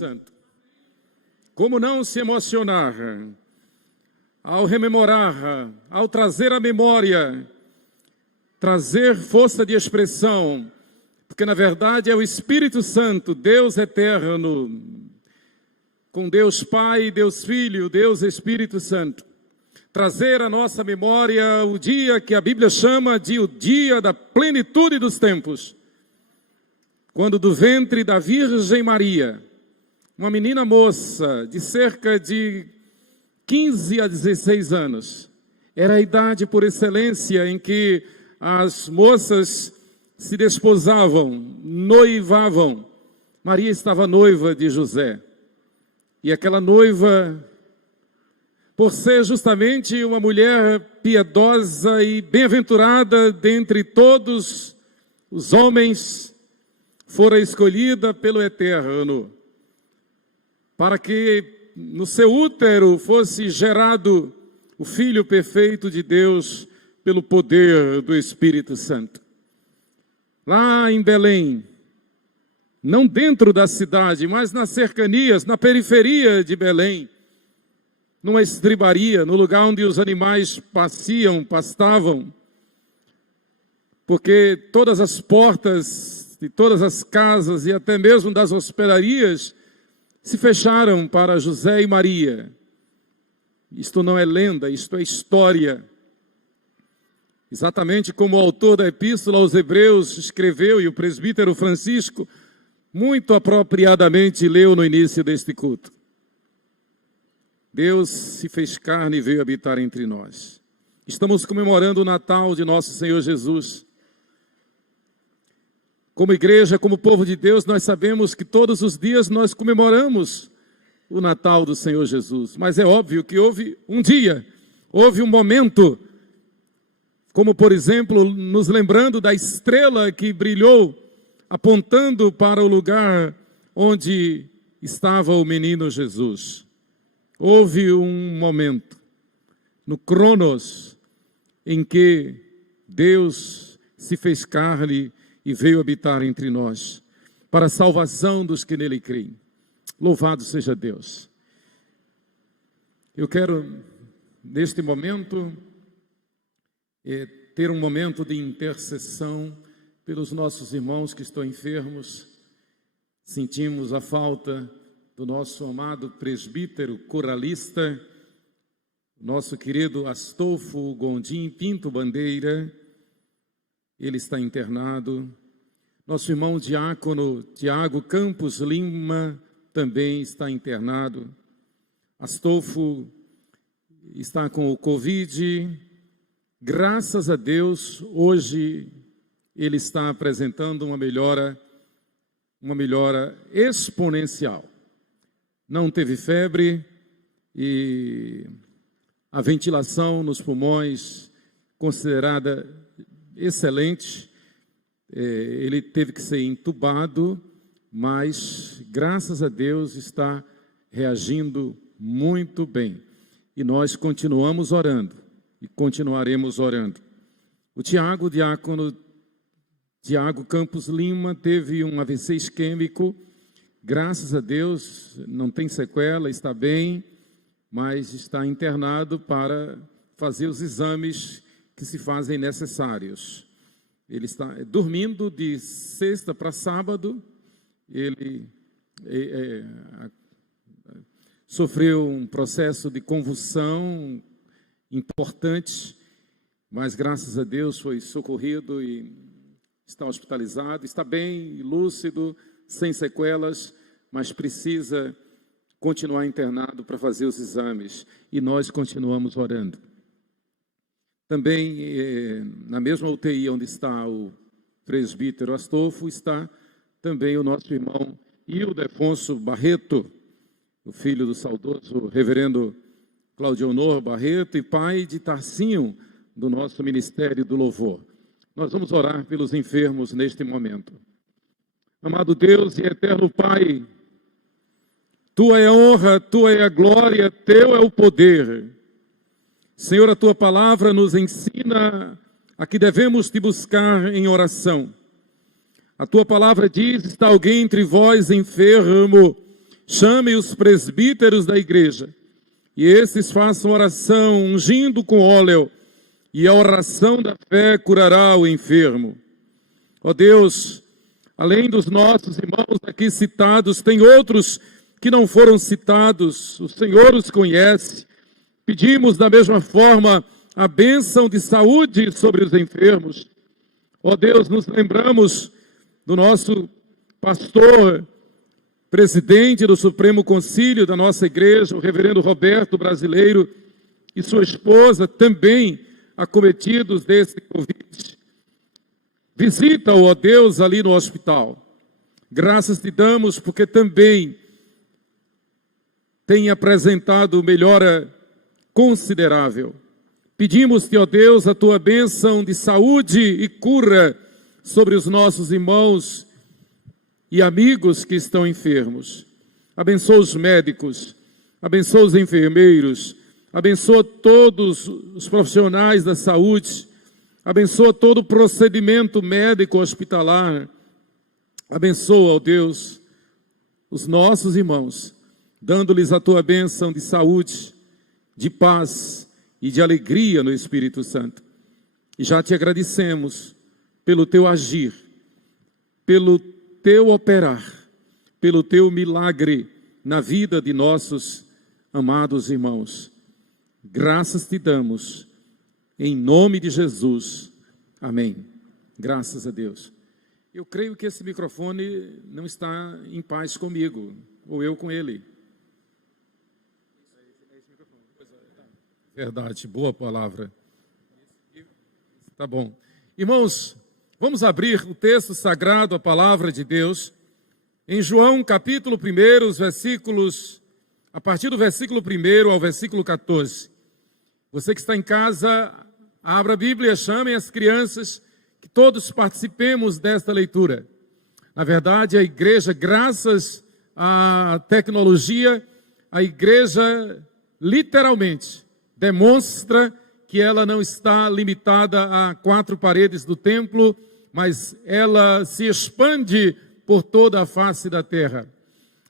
Santo. Como não se emocionar ao rememorar, ao trazer à memória, trazer força de expressão, porque na verdade é o Espírito Santo, Deus eterno, com Deus Pai, Deus Filho, Deus Espírito Santo, trazer à nossa memória o dia que a Bíblia chama de o dia da plenitude dos tempos, quando do ventre da Virgem Maria, uma menina moça de cerca de 15 a 16 anos, era a idade por excelência em que as moças se desposavam, noivavam. Maria estava noiva de José. E aquela noiva, por ser justamente uma mulher piedosa e bem-aventurada dentre todos os homens, fora escolhida pelo Eterno, para que no seu útero fosse gerado o Filho perfeito de Deus pelo poder do Espírito Santo. Lá em Belém, não dentro da cidade, mas nas cercanias, na periferia de Belém, numa estribaria, no lugar onde os animais pastavam, porque todas as portas de todas as casas e até mesmo das hospedarias se fecharam para José e Maria. Isto não é lenda, isto é história. Exatamente como o autor da Epístola aos Hebreus escreveu e o presbítero Francisco muito apropriadamente leu no início deste culto. Deus se fez carne e veio habitar entre nós. Estamos comemorando o Natal de nosso Senhor Jesus. Como igreja, como povo de Deus, nós sabemos que todos os dias nós comemoramos o Natal do Senhor Jesus. Mas é óbvio que houve um dia, houve um momento, como por exemplo, nos lembrando da estrela que brilhou, apontando para o lugar onde estava o menino Jesus. Houve um momento, no Cronos, em que Deus se fez carne e veio habitar entre nós, para a salvação dos que nele creem. Louvado seja Deus. Eu quero, neste momento, ter um momento de intercessão pelos nossos irmãos que estão enfermos. Sentimos a falta do nosso amado presbítero coralista, nosso querido Astolfo Gondim Pinto Bandeira. Ele está internado. Nosso irmão diácono Tiago Campos Lima também está internado. Astolfo está com o Covid. Graças a Deus, hoje ele está apresentando uma melhora exponencial. Não teve febre e a ventilação nos pulmões considerada excelente. Ele teve que ser entubado, mas graças a Deus está reagindo muito bem. E nós continuamos orando e continuaremos orando. O diácono Tiago Campos Lima teve um AVC isquêmico, graças a Deus não tem sequela, está bem, mas está internado para fazer os exames que se fazem necessários. Ele está dormindo de sexta para sábado, ele sofreu um processo de convulsão importante, mas graças a Deus foi socorrido e está hospitalizado, está bem, lúcido, sem sequelas, mas precisa continuar internado para fazer os exames, e nós continuamos orando. Também, na mesma UTI onde está o presbítero Astolfo, está também o nosso irmão Ildefonso Barreto, o filho do saudoso reverendo Claudionor Barreto e pai de Tarcinho, do nosso Ministério do Louvor. Nós vamos orar pelos enfermos neste momento. Amado Deus e eterno Pai, Tua é a honra, Tua é a glória, Teu é o poder. Senhor, a Tua palavra nos ensina a que devemos Te buscar em oração. A Tua palavra diz: está alguém entre vós enfermo, chame os presbíteros da igreja, e esses façam oração, ungindo com óleo, e a oração da fé curará o enfermo. Ó Deus, além dos nossos irmãos aqui citados, tem outros que não foram citados, o Senhor os conhece. Pedimos da mesma forma a bênção de saúde sobre os enfermos. Ó Deus, nos lembramos do nosso pastor, presidente do Supremo Concílio da nossa igreja, o reverendo Roberto Brasileiro, e sua esposa, também acometidos desse Covid. Visita-o, ó Deus, ali no hospital. Graças te damos porque também tem apresentado melhora considerável. Pedimos-te, ó Deus, a tua bênção de saúde e cura sobre os nossos irmãos e amigos que estão enfermos. Abençoa os médicos, abençoa os enfermeiros, abençoa todos os profissionais da saúde, abençoa todo o procedimento médico hospitalar. Abençoa, ó Deus, os nossos irmãos, dando-lhes a tua bênção de saúde, de paz e de alegria no Espírito Santo. E já te agradecemos pelo teu agir, pelo teu operar, pelo teu milagre na vida de nossos amados irmãos. Graças te damos, em nome de Jesus. Amém. Graças a Deus. Eu creio que esse microfone não está em paz comigo, ou eu com ele. Verdade, boa palavra. Tá bom. Irmãos, vamos abrir o texto sagrado, a palavra de Deus, em João capítulo 1, os versículos, a partir do versículo 1 ao versículo 14. Você que está em casa, abra a Bíblia, chamem as crianças, que todos participemos desta leitura. Na verdade, a igreja, graças à tecnologia, a igreja literalmente demonstra que ela não está limitada a 4 paredes do templo, mas ela se expande por toda a face da terra.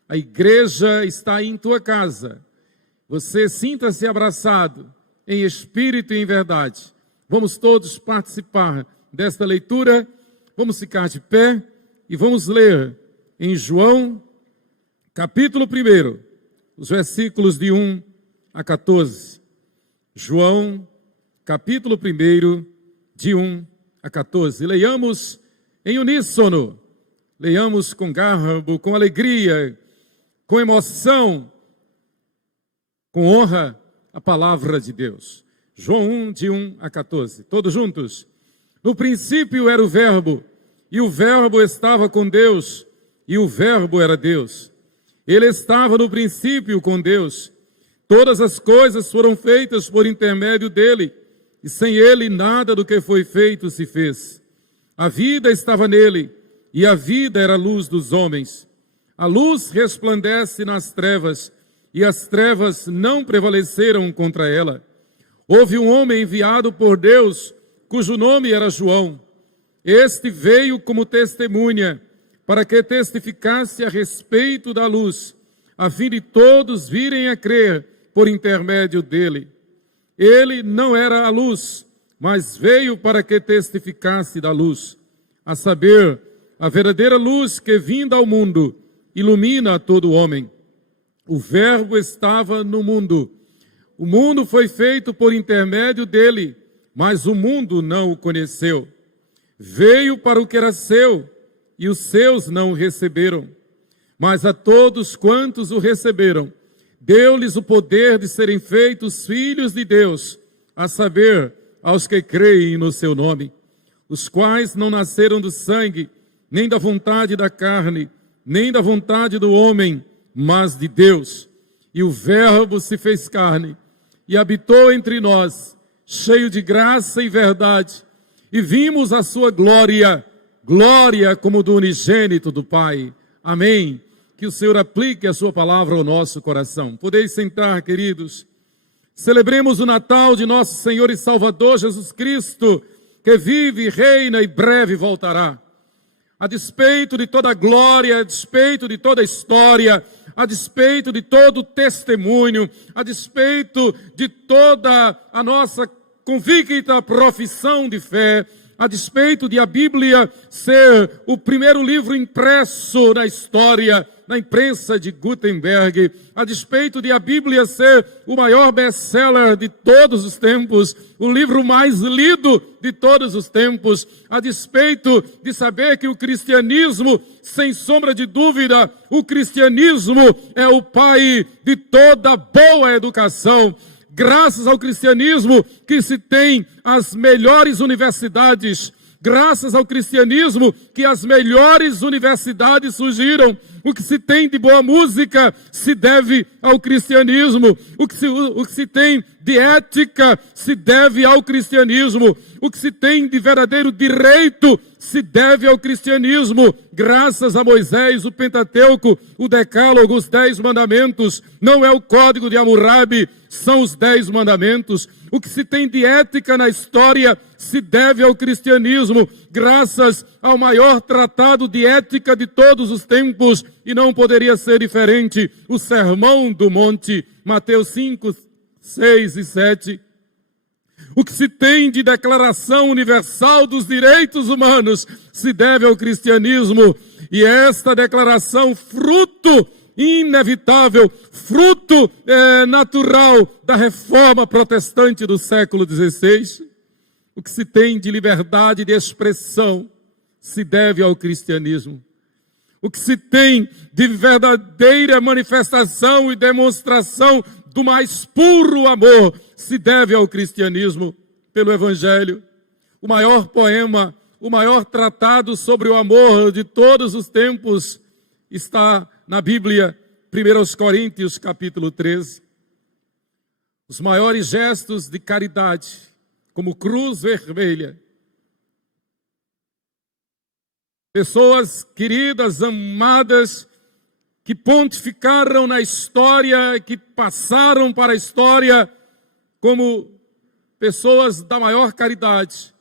A igreja está em tua casa. Você sinta-se abraçado em espírito e em verdade. Vamos todos participar desta leitura. Vamos ficar de pé e vamos ler em João, capítulo 1, os versículos de 1 a 14. João, capítulo 1, de 1 a 14. Leiamos em uníssono, leiamos com garbo, com alegria, com emoção, com honra, a palavra de Deus. João 1, de 1 a 14. Todos juntos? No princípio era o Verbo, e o Verbo estava com Deus, e o Verbo era Deus. Ele estava no princípio com Deus. Todas as coisas foram feitas por intermédio dele, e sem ele nada do que foi feito se fez. A vida estava nele, e a vida era a luz dos homens. A luz resplandece nas trevas, e as trevas não prevaleceram contra ela. Houve um homem enviado por Deus, cujo nome era João. Este veio como testemunha, para que testificasse a respeito da luz, a fim de todos virem a crer por intermédio dele. Ele não era a luz, mas veio para que testificasse da luz, a saber, a verdadeira luz que, vinda ao mundo, ilumina a todo homem. O Verbo estava no mundo. O mundo foi feito por intermédio dele, mas o mundo não o conheceu. Veio para o que era seu, e os seus não o receberam. Mas a todos quantos o receberam, deu-lhes o poder de serem feitos filhos de Deus, a saber, aos que creem no seu nome, os quais não nasceram do sangue, nem da vontade da carne, nem da vontade do homem, mas de Deus. E o Verbo se fez carne e habitou entre nós, cheio de graça e verdade, e vimos a sua glória, glória como do unigênito do Pai. Amém. Que o Senhor aplique a sua palavra ao nosso coração. Podeis sentar, queridos. Celebremos o Natal de nosso Senhor e Salvador Jesus Cristo, que vive, reina e breve voltará. A despeito de toda a glória, a despeito de toda a história, a despeito de todo o testemunho, a despeito de toda a nossa convicta profissão de fé, a despeito de a Bíblia ser o primeiro livro impresso na história, na imprensa de Gutenberg, a despeito de a Bíblia ser o maior best-seller de todos os tempos, o livro mais lido de todos os tempos, a despeito de saber que o cristianismo, sem sombra de dúvida, o cristianismo é o pai de toda boa educação. Graças ao cristianismo que se tem as melhores universidades, graças ao cristianismo que as melhores universidades surgiram. O que se tem de boa música se deve ao cristianismo. O que se tem de ética se deve ao cristianismo. O que se tem de verdadeiro direito se deve ao cristianismo. Graças a Moisés, o Pentateuco, o Decálogo, os 10 mandamentos. Não é o Código de Hammurabi, são os 10 mandamentos. O que se tem de ética na história se deve ao cristianismo, graças ao maior tratado de ética de todos os tempos, e não poderia ser diferente, o Sermão do Monte, Mateus 5, 6 e 7. O que se tem de Declaração Universal dos Direitos Humanos se deve ao cristianismo, e esta declaração, fruto inevitável, fruto natural da reforma protestante do século XVI. O que se tem de liberdade de expressão se deve ao cristianismo. O que se tem de verdadeira manifestação e demonstração do mais puro amor se deve ao cristianismo, pelo Evangelho. O maior poema, o maior tratado sobre o amor de todos os tempos está na Bíblia, 1 Coríntios, capítulo 13. Os maiores gestos de caridade, como cruz vermelha. Pessoas queridas, amadas, que pontificaram na história, que passaram para a história como pessoas da maior caridade.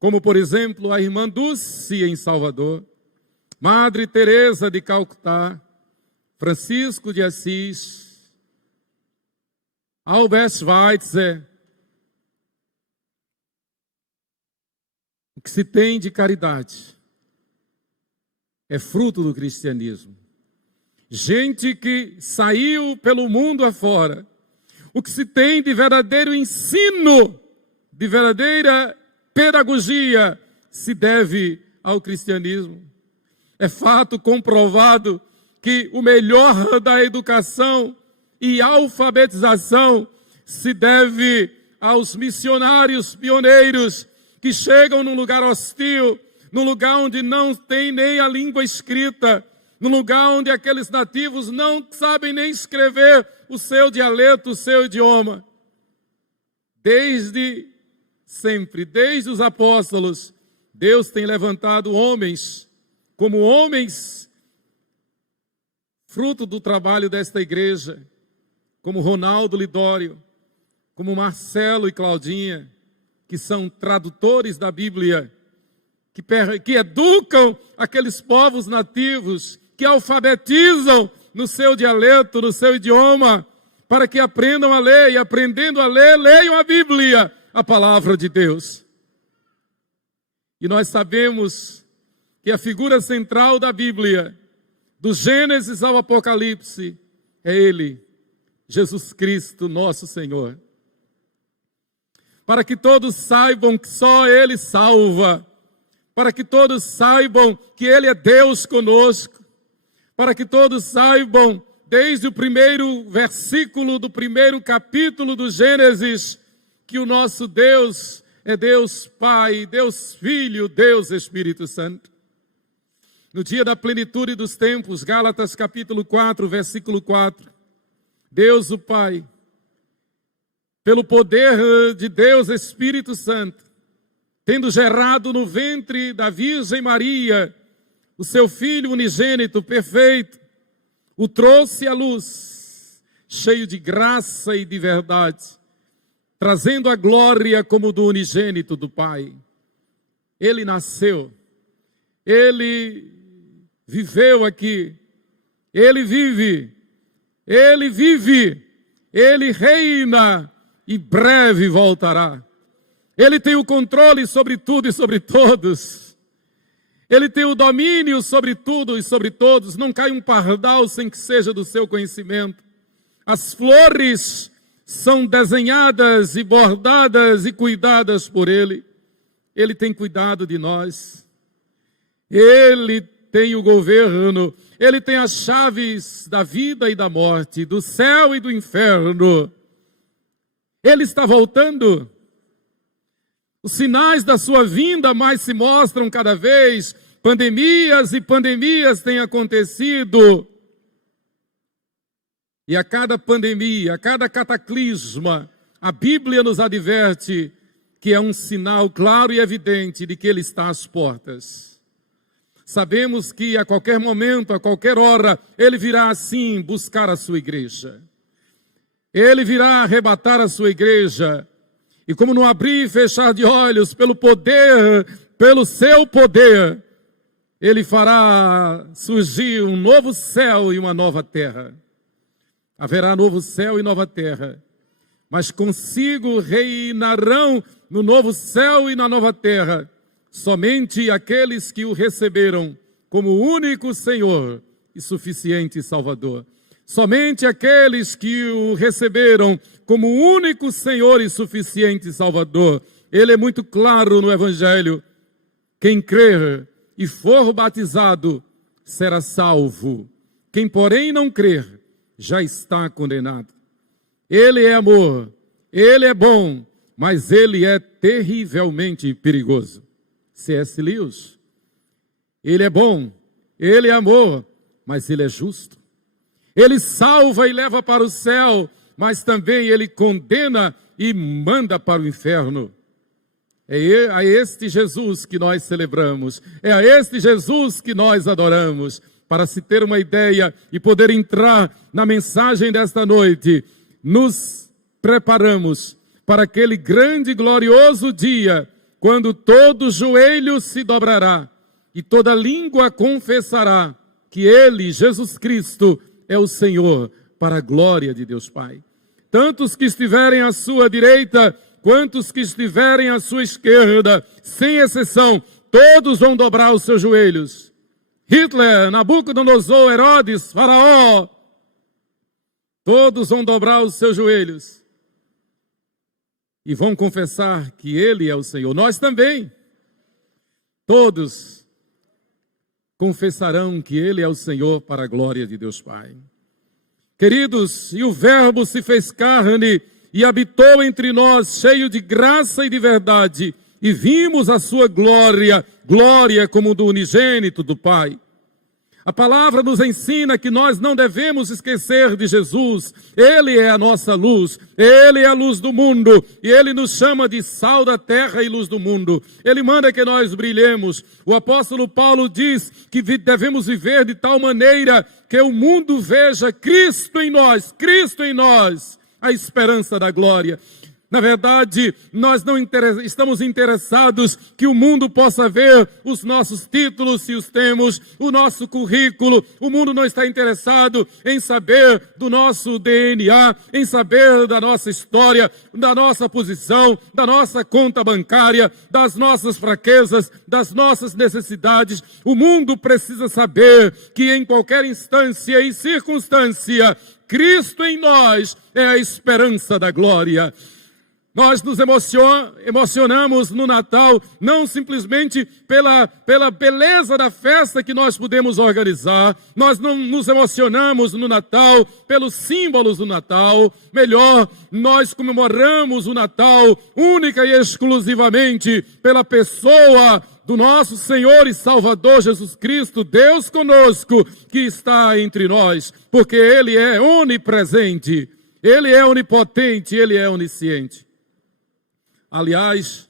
Como, por exemplo, a irmã Dulce em Salvador, Madre Teresa de Calcutá, Francisco de Assis, Albert Schweitzer. O que se tem de caridade é fruto do cristianismo. Gente que saiu pelo mundo afora. O que se tem de verdadeiro ensino, de verdadeira pedagogia, se deve ao cristianismo. É fato comprovado que o melhor da educação e alfabetização se deve aos missionários pioneiros que chegam num lugar hostil, num lugar onde não tem nem a língua escrita, num lugar onde aqueles nativos não sabem nem escrever o seu dialeto, o seu idioma. Desde sempre, desde os apóstolos, Deus tem levantado homens, como homens, fruto do trabalho desta igreja, como Ronaldo Lidório, como Marcelo e Claudinha, que são tradutores da Bíblia, que educam aqueles povos nativos, que alfabetizam no seu dialeto, no seu idioma, para que aprendam a ler, e aprendendo a ler, leiam a Bíblia, a palavra de Deus. E nós sabemos que a figura central da Bíblia, do Gênesis ao Apocalipse, é Ele, Jesus Cristo, nosso Senhor. Para que todos saibam que só Ele salva, para que todos saibam que Ele é Deus conosco, para que todos saibam, desde o primeiro versículo do primeiro capítulo do Gênesis, que o nosso Deus é Deus Pai, Deus Filho, Deus Espírito Santo. No dia da plenitude dos tempos, Gálatas capítulo 4, versículo 4, Deus o Pai, pelo poder de Deus Espírito Santo, tendo gerado no ventre da Virgem Maria o seu Filho unigênito, perfeito, o trouxe à luz, cheio de graça e de verdade, trazendo a glória como do unigênito do Pai. Ele nasceu, Ele viveu aqui, Ele vive, Ele reina e breve voltará. Ele tem o controle sobre tudo e sobre todos. Ele tem o domínio sobre tudo e sobre todos. Não cai um pardal sem que seja do seu conhecimento. As flores são desenhadas e bordadas e cuidadas por Ele. Ele tem cuidado de nós. Ele tem o governo. Ele tem as chaves da vida e da morte, do céu e do inferno. Ele está voltando. Os sinais da sua vinda mais se mostram cada vez. Pandemias e pandemias têm acontecido. E a cada pandemia, a cada cataclisma, a Bíblia nos adverte que é um sinal claro e evidente de que Ele está às portas. Sabemos que a qualquer momento, a qualquer hora, Ele virá assim buscar a sua igreja. Ele virá arrebatar a sua igreja. E como no abrir e fechar de olhos, pelo poder, pelo seu poder, Ele fará surgir um novo céu e uma nova terra. Haverá novo céu e nova terra, mas consigo reinarão no novo céu e na nova terra somente aqueles que o receberam como único Senhor e suficiente Salvador. Somente aqueles que o receberam como único Senhor e suficiente Salvador. Ele é muito claro no Evangelho. Quem crer e for batizado será salvo. Quem, porém, não crer já está condenado. Ele é amor, Ele é bom, mas Ele é terrivelmente perigoso. C.S. Lewis. Ele é bom, Ele é amor, mas Ele é justo. Ele salva e leva para o céu, mas também Ele condena e manda para o inferno. É a este Jesus que nós celebramos, é a este Jesus que nós adoramos. Para se ter uma ideia e poder entrar na mensagem desta noite, nos preparamos para aquele grande e glorioso dia, quando todo joelho se dobrará e toda língua confessará que Ele, Jesus Cristo, é o Senhor, para a glória de Deus Pai. Tantos que estiverem à sua direita, quantos que estiverem à sua esquerda, sem exceção, todos vão dobrar os seus joelhos. Hitler, Nabucodonosor, Herodes, Faraó, todos vão dobrar os seus joelhos e vão confessar que Ele é o Senhor. Nós também, todos confessarão que Ele é o Senhor para a glória de Deus Pai. Queridos, e o Verbo se fez carne e habitou entre nós, cheio de graça e de verdade, e vimos a sua glória, glória como do unigênito do Pai. A palavra nos ensina que nós não devemos esquecer de Jesus. Ele é a nossa luz, Ele é a luz do mundo, e Ele nos chama de sal da terra e luz do mundo. Ele manda que nós brilhemos. O apóstolo Paulo diz que devemos viver de tal maneira que o mundo veja Cristo em nós, a esperança da glória. Na verdade, nós não estamos interessados que o mundo possa ver os nossos títulos, se os temos, o nosso currículo. O mundo não está interessado em saber do nosso DNA, em saber da nossa história, da nossa posição, da nossa conta bancária, das nossas fraquezas, das nossas necessidades. O mundo precisa saber que em qualquer instância e circunstância, Cristo em nós é a esperança da glória. Nós nos emocionamos no Natal, não simplesmente pela beleza da festa que nós podemos organizar. Nós não nos emocionamos no Natal pelos símbolos do Natal. Melhor, nós comemoramos o Natal única e exclusivamente pela pessoa do nosso Senhor e Salvador Jesus Cristo, Deus conosco, que está entre nós, porque Ele é onipresente, Ele é onipotente, Ele é onisciente. Aliás,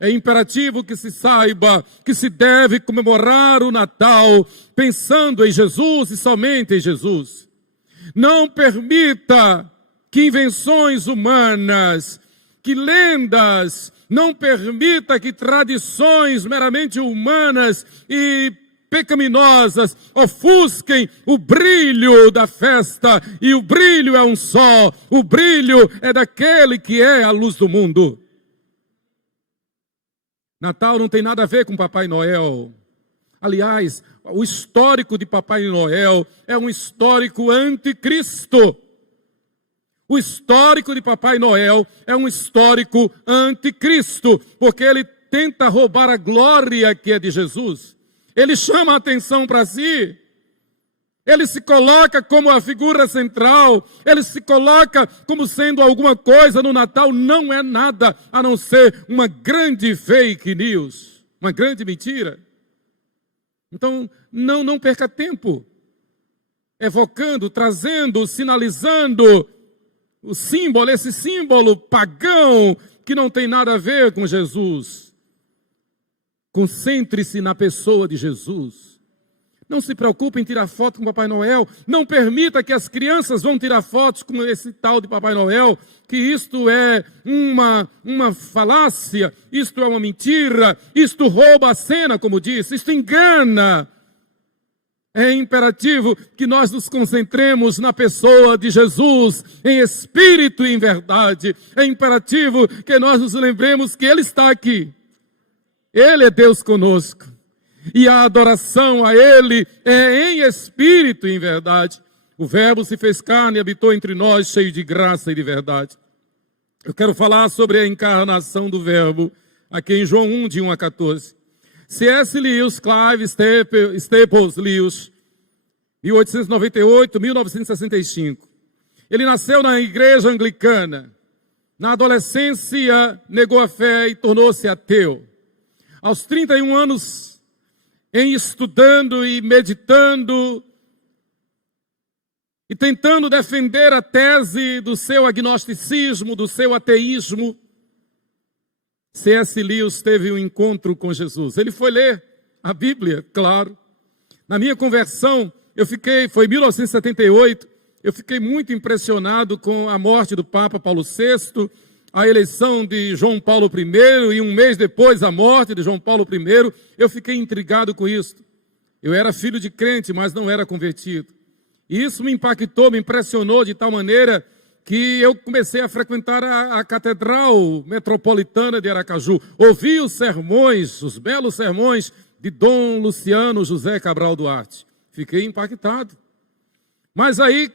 é imperativo que se saiba que se deve comemorar o Natal pensando em Jesus e somente em Jesus. Não permita que invenções humanas, que lendas, não permita que tradições meramente humanas e pecaminosas ofusquem o brilho da festa, e o brilho é um só, o brilho é daquele que é a luz do mundo. Natal não tem nada a ver com Papai Noel. Aliás, o histórico de Papai Noel é um histórico anticristo. O histórico de Papai Noel é um histórico anticristo, porque ele tenta roubar a glória que é de Jesus. Ele chama a atenção para si. Ele se coloca como a figura central, ele se coloca como sendo alguma coisa no Natal. Não é nada a não ser uma grande fake news, uma grande mentira. Então, não perca tempo evocando, trazendo, sinalizando o símbolo, esse símbolo pagão que não tem nada a ver com Jesus. Concentre-se na pessoa de Jesus. Não se preocupe em tirar foto com Papai Noel. Não permita que as crianças vão tirar fotos com esse tal de Papai Noel, que isto é uma falácia, isto é uma mentira, isto rouba a cena, como disse, isto engana. É imperativo que nós nos concentremos na pessoa de Jesus, em espírito e em verdade. É imperativo que nós nos lembremos que Ele está aqui. Ele é Deus conosco. E a adoração a Ele é em espírito e em verdade. O Verbo se fez carne e habitou entre nós, cheio de graça e de verdade. Eu quero falar sobre a encarnação do Verbo, aqui em João 1, de 1 a 14. C.S. Lewis, Clive Staples Lewis, 1898-1965. Ele nasceu na igreja anglicana. Na adolescência, negou a fé e tornou-se ateu. Aos 31 anos, em estudando e meditando e tentando defender a tese do seu agnosticismo, do seu ateísmo, C.S. Lewis teve um encontro com Jesus. Ele foi ler a Bíblia, claro. Na minha conversão, foi em 1978, eu fiquei muito impressionado com a morte do Papa Paulo VI, a eleição de João Paulo I, e um mês depois a morte de João Paulo I, eu fiquei intrigado com isso. Eu era filho de crente, mas não era convertido. E isso me impactou, me impressionou de tal maneira que eu comecei a frequentar a Catedral Metropolitana de Aracaju. Ouvi os sermões, os belos sermões de Dom Luciano José Cabral Duarte. Fiquei impactado. Mas aí,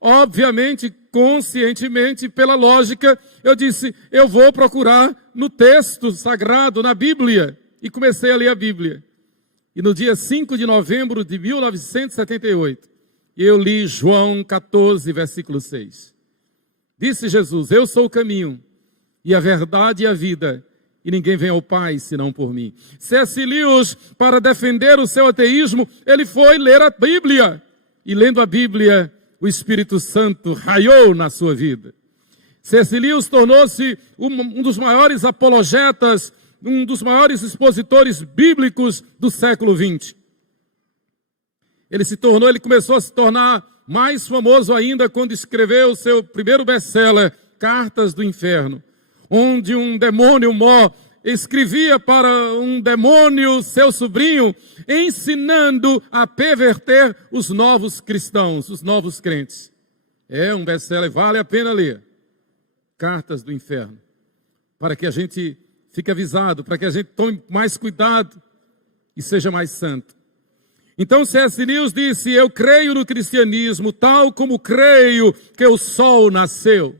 obviamente, conscientemente, pela lógica, eu disse, eu vou procurar no texto sagrado, na Bíblia. E comecei a ler a Bíblia. E no dia 5 de novembro de 1978, eu li João 14, versículo 6. Disse Jesus, eu sou o caminho, e a verdade e a vida, e ninguém vem ao Pai senão por mim. C.S. Lewis, para defender o seu ateísmo, ele foi ler a Bíblia. E lendo a Bíblia, o Espírito Santo raiou na sua vida. C.S. Lewis tornou-se um dos maiores apologetas, um dos maiores expositores bíblicos do século XX. Ele começou a se tornar mais famoso ainda quando escreveu o seu primeiro best-seller, Cartas do Inferno, onde um demônio mó escrevia para um demônio, seu sobrinho, ensinando a perverter os novos cristãos, os novos crentes. É um best-seller, vale a pena ler. Cartas do Inferno. Para que a gente fique avisado, para que a gente tome mais cuidado e seja mais santo. Então C.S. Lewis disse, eu creio no cristianismo tal como creio que o sol nasceu.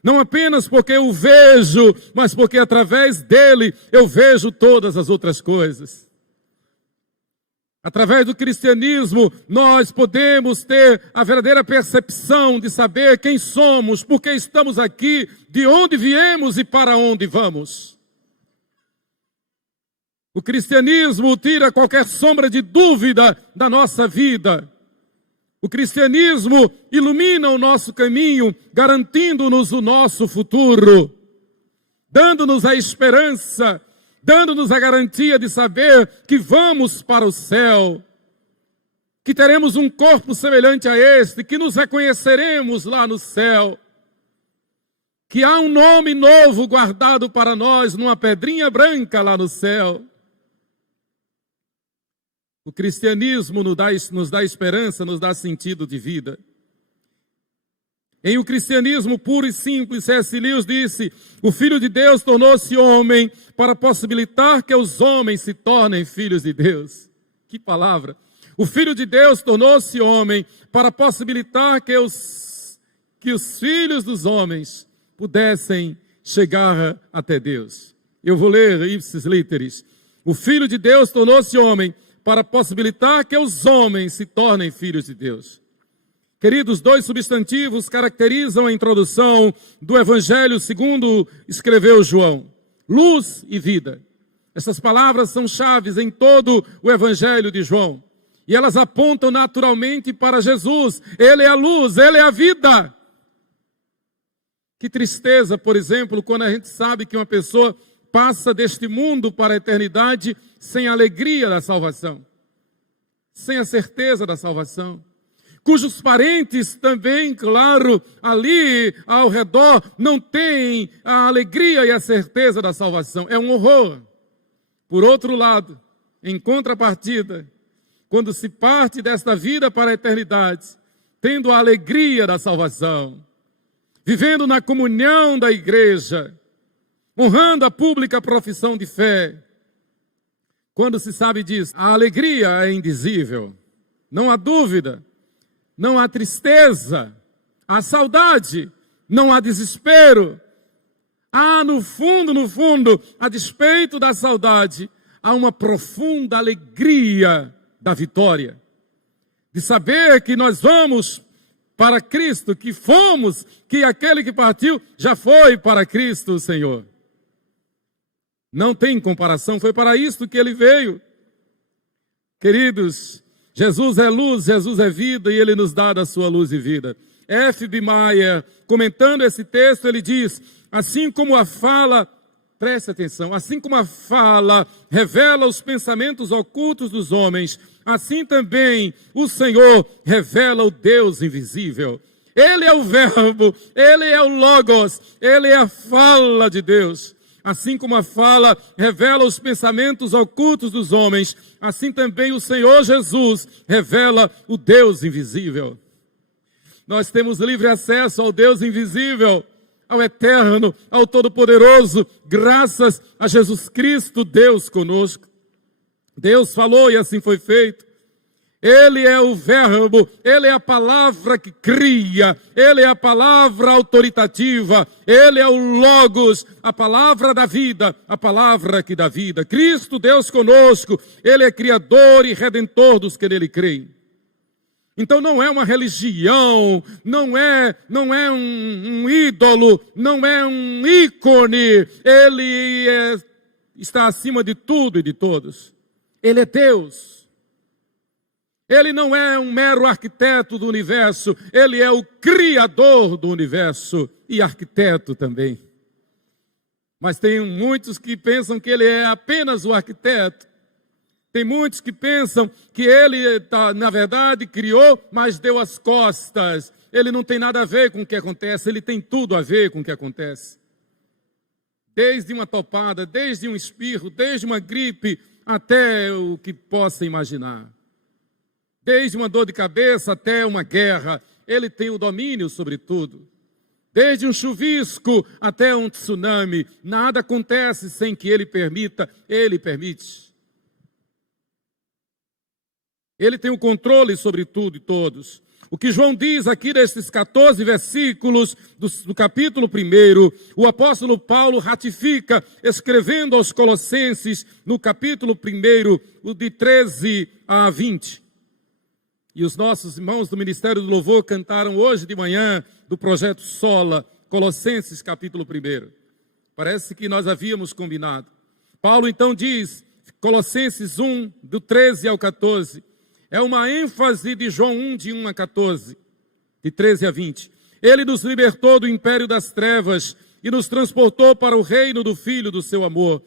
Não apenas porque eu vejo, mas porque através dele eu vejo todas as outras coisas. Através do cristianismo, nós podemos ter a verdadeira percepção de saber quem somos, por que estamos aqui, de onde viemos e para onde vamos. O cristianismo tira qualquer sombra de dúvida da nossa vida. O cristianismo ilumina o nosso caminho, garantindo-nos o nosso futuro, dando-nos a esperança, dando-nos a garantia de saber que vamos para o céu, que teremos um corpo semelhante a este, que nos reconheceremos lá no céu, que há um nome novo guardado para nós numa pedrinha branca lá no céu. O cristianismo nos dá esperança, nos dá sentido de vida. Em o cristianismo puro e simples, C.S. Lewis disse: o Filho de Deus tornou-se homem para possibilitar que os homens se tornem filhos de Deus. Que palavra! O Filho de Deus tornou-se homem para possibilitar que os filhos dos homens pudessem chegar até Deus. Eu vou ler ipsis literis. O Filho de Deus tornou-se homem para possibilitar que os homens se tornem filhos de Deus. Queridos, dois substantivos caracterizam a introdução do Evangelho segundo escreveu João: luz e vida. Essas palavras são chaves em todo o Evangelho de João. E elas apontam naturalmente para Jesus. Ele é a luz, Ele é a vida. Que tristeza, por exemplo, quando a gente sabe que uma pessoa passa deste mundo para a eternidade sem a alegria da salvação, sem a certeza da salvação, cujos parentes também, claro, ali ao redor, não têm a alegria e a certeza da salvação. É um horror. Por outro lado, em contrapartida, quando se parte desta vida para a eternidade, tendo a alegria da salvação, vivendo na comunhão da igreja, honrando a pública profissão de fé, quando se sabe disso, a alegria é indizível, não há dúvida, não há tristeza, há saudade, não há desespero. Há no fundo, a despeito da saudade, há uma profunda alegria da vitória, de saber que nós vamos para Cristo, que fomos, que aquele que partiu já foi para Cristo o Senhor. Não tem comparação, foi para isto que ele veio. Queridos, Jesus é luz, Jesus é vida e ele nos dá da sua luz e vida. F.B. Meyer, comentando esse texto, ele diz: assim como a fala, preste atenção, assim como a fala revela os pensamentos ocultos dos homens, assim também o Senhor revela o Deus invisível. Ele é o verbo, ele é o logos, ele é a fala de Deus. Assim como a fala revela os pensamentos ocultos dos homens, assim também o Senhor Jesus revela o Deus invisível. Nós temos livre acesso ao Deus invisível, ao eterno, ao todo-poderoso, graças a Jesus Cristo, Deus conosco. Deus falou e assim foi feito. Ele é o verbo, ele é a palavra que cria, ele é a palavra autoritativa, ele é o logos, a palavra da vida, a palavra que dá vida. Cristo, Deus conosco, ele é criador e redentor dos que nele creem. Então não é uma religião, não é um ídolo, não é um ícone, ele está acima de tudo e de todos. Ele é Deus. Ele não é um mero arquiteto do universo, ele é o criador do universo e arquiteto também. Mas tem muitos que pensam que ele é apenas o arquiteto. Tem muitos que pensam que ele, na verdade, criou, mas deu as costas. Ele não tem nada a ver com o que acontece, ele tem tudo a ver com o que acontece. Desde uma topada, desde um espirro, desde uma gripe, até o que possa imaginar. Desde uma dor de cabeça até uma guerra, ele tem o domínio sobre tudo. Desde um chuvisco até um tsunami, nada acontece sem que ele permita, ele permite. Ele tem o controle sobre tudo e todos. O que João diz aqui nesses 14 versículos do capítulo 1, o apóstolo Paulo ratifica, escrevendo aos Colossenses, no capítulo 1, o de 13 a 20. E os nossos irmãos do Ministério do Louvor cantaram hoje de manhã do projeto Sola, Colossenses capítulo 1. Parece que nós havíamos combinado. Paulo então diz, Colossenses 1, do 13 ao 14, é uma ênfase de João 1, de 1 a 14, de 13 a 20. Ele nos libertou do império das trevas e nos transportou para o reino do Filho do seu amor,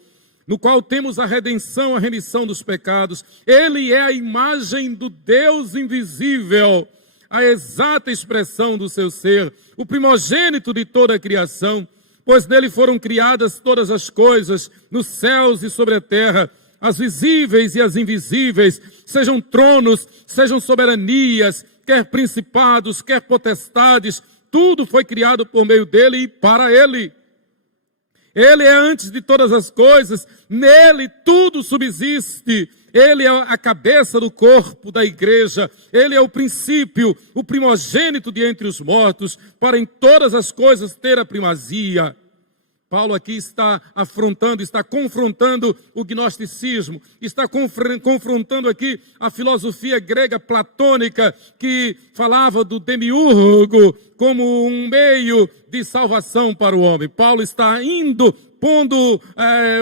no qual temos a redenção, a remissão dos pecados. Ele é a imagem do Deus invisível, a exata expressão do seu ser, o primogênito de toda a criação, pois nele foram criadas todas as coisas, nos céus e sobre a terra, as visíveis e as invisíveis, sejam tronos, sejam soberanias, quer principados, quer potestades, tudo foi criado por meio dele e para ele. Ele é antes de todas as coisas, nele tudo subsiste. Ele é a cabeça do corpo da igreja, ele é o princípio, o primogênito de entre os mortos, para em todas as coisas ter a primazia. Paulo aqui está confrontando o gnosticismo, está confrontando aqui a filosofia grega platônica que falava do demiurgo como um meio de salvação para o homem. Paulo está pondo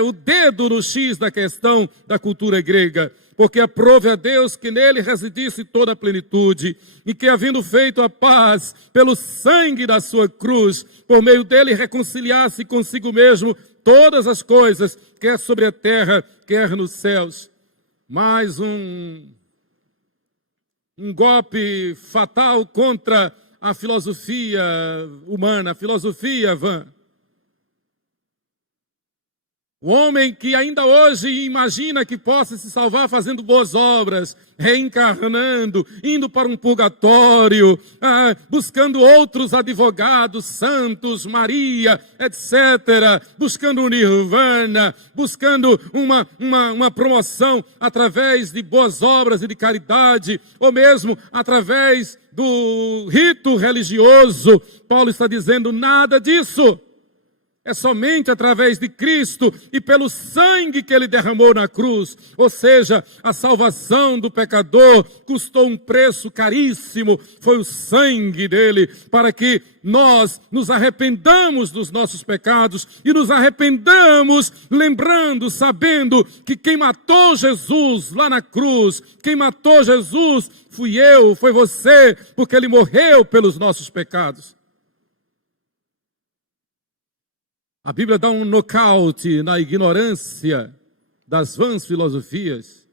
o dedo no X da questão da cultura grega, porque aprove a Deus que nele residisse toda a plenitude, e que havendo feito a paz pelo sangue da sua cruz, por meio dele reconciliasse consigo mesmo todas as coisas, quer sobre a terra, quer nos céus. Mais um golpe fatal contra a filosofia humana, a filosofia vã. O homem que ainda hoje imagina que possa se salvar fazendo boas obras, reencarnando, indo para um purgatório, buscando outros advogados, santos, Maria, etc., buscando o nirvana, buscando uma promoção através de boas obras e de caridade, ou mesmo através do rito religioso. Paulo está dizendo nada disso. É somente através de Cristo e pelo sangue que ele derramou na cruz. Ou seja, a salvação do pecador custou um preço caríssimo. Foi o sangue dele para que nós nos arrependamos dos nossos pecados e nos arrependamos lembrando, sabendo que quem matou Jesus lá na cruz, quem matou Jesus fui eu, foi você, porque ele morreu pelos nossos pecados. A Bíblia dá um nocaute na ignorância das vãs filosofias.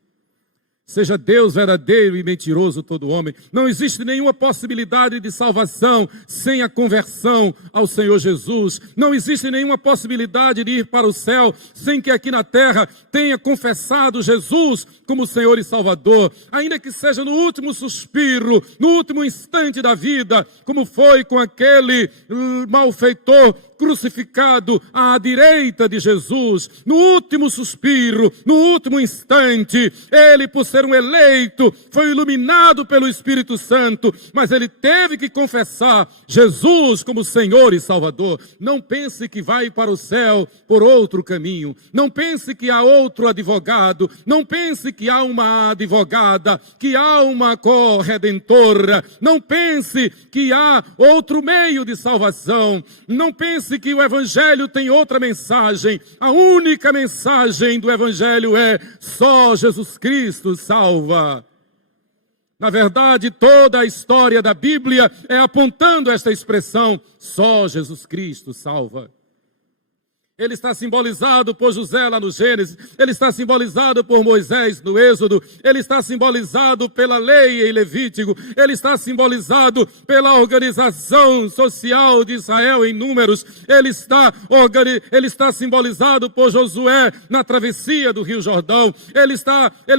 Seja Deus verdadeiro e mentiroso todo homem. Não existe nenhuma possibilidade de salvação sem a conversão ao Senhor Jesus. Não existe nenhuma possibilidade de ir para o céu sem que aqui na terra tenha confessado Jesus como Senhor e Salvador. Ainda que seja no último suspiro, no último instante da vida, como foi com aquele malfeitor crucificado à direita de Jesus, no último suspiro, no último instante, ele, por ser um eleito, foi iluminado pelo Espírito Santo, mas ele teve que confessar Jesus como Senhor e Salvador. Não pense que vai para o céu por outro caminho, não pense que há outro advogado, não pense que há uma advogada, que há uma corredentora, não pense que há outro meio de salvação, não pense que o Evangelho tem outra mensagem. A única mensagem do Evangelho é: só Jesus Cristo salva. Na verdade, toda a história da Bíblia é apontando esta expressão: só Jesus Cristo salva. Ele está simbolizado por José lá no Gênesis, ele está simbolizado por Moisés no Êxodo, ele está simbolizado pela lei em Levítico, ele está simbolizado pela organização social de Israel em Números, ele está simbolizado por Josué na travessia do Rio Jordão, ele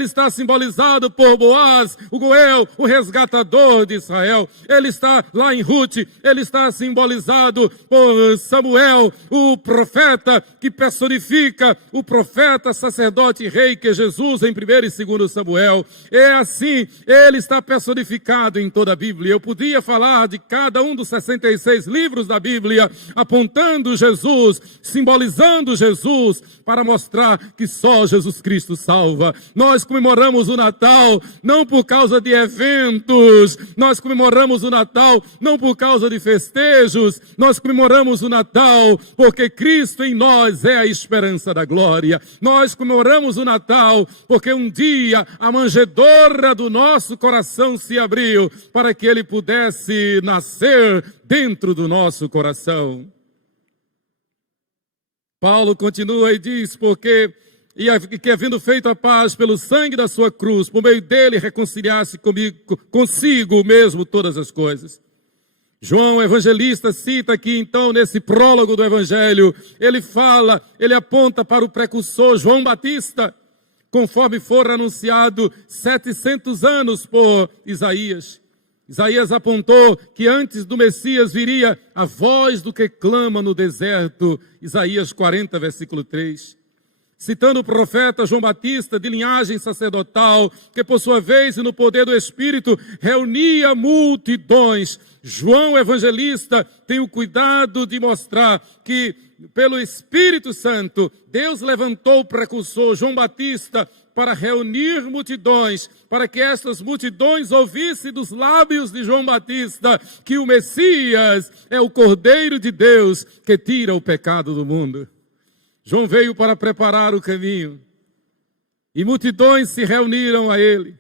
está simbolizado por Boaz, o Goel, o resgatador de Israel, ele está lá em Ruth, ele está simbolizado por Samuel, o profeta, que personifica o profeta, sacerdote e rei que é Jesus em 1 e 2 Samuel. É assim, ele está personificado em toda a Bíblia. Eu podia falar de cada um dos 66 livros da Bíblia, apontando Jesus, simbolizando Jesus, para mostrar que só Jesus Cristo salva. Nós comemoramos o Natal não por causa de eventos, nós comemoramos o Natal não por causa de festejos, nós comemoramos o Natal porque Cristo em nós é a esperança da glória. Nós comemoramos o Natal porque um dia a manjedoura do nosso coração se abriu para que ele pudesse nascer dentro do nosso coração. Paulo continua e diz: porque que havendo feito a paz pelo sangue da sua cruz, por meio dele reconciliasse consigo mesmo todas as coisas. João, evangelista, cita aqui então nesse prólogo do Evangelho, ele aponta para o precursor João Batista, conforme for anunciado 700 anos por Isaías. Isaías apontou que antes do Messias viria a voz do que clama no deserto, Isaías 40, versículo 3. Citando o profeta João Batista, de linhagem sacerdotal, que por sua vez e no poder do Espírito reunia multidões, João Evangelista tem o cuidado de mostrar que pelo Espírito Santo, Deus levantou o precursor João Batista para reunir multidões, para que estas multidões ouvissem dos lábios de João Batista que o Messias é o Cordeiro de Deus que tira o pecado do mundo. João veio para preparar o caminho e multidões se reuniram a ele.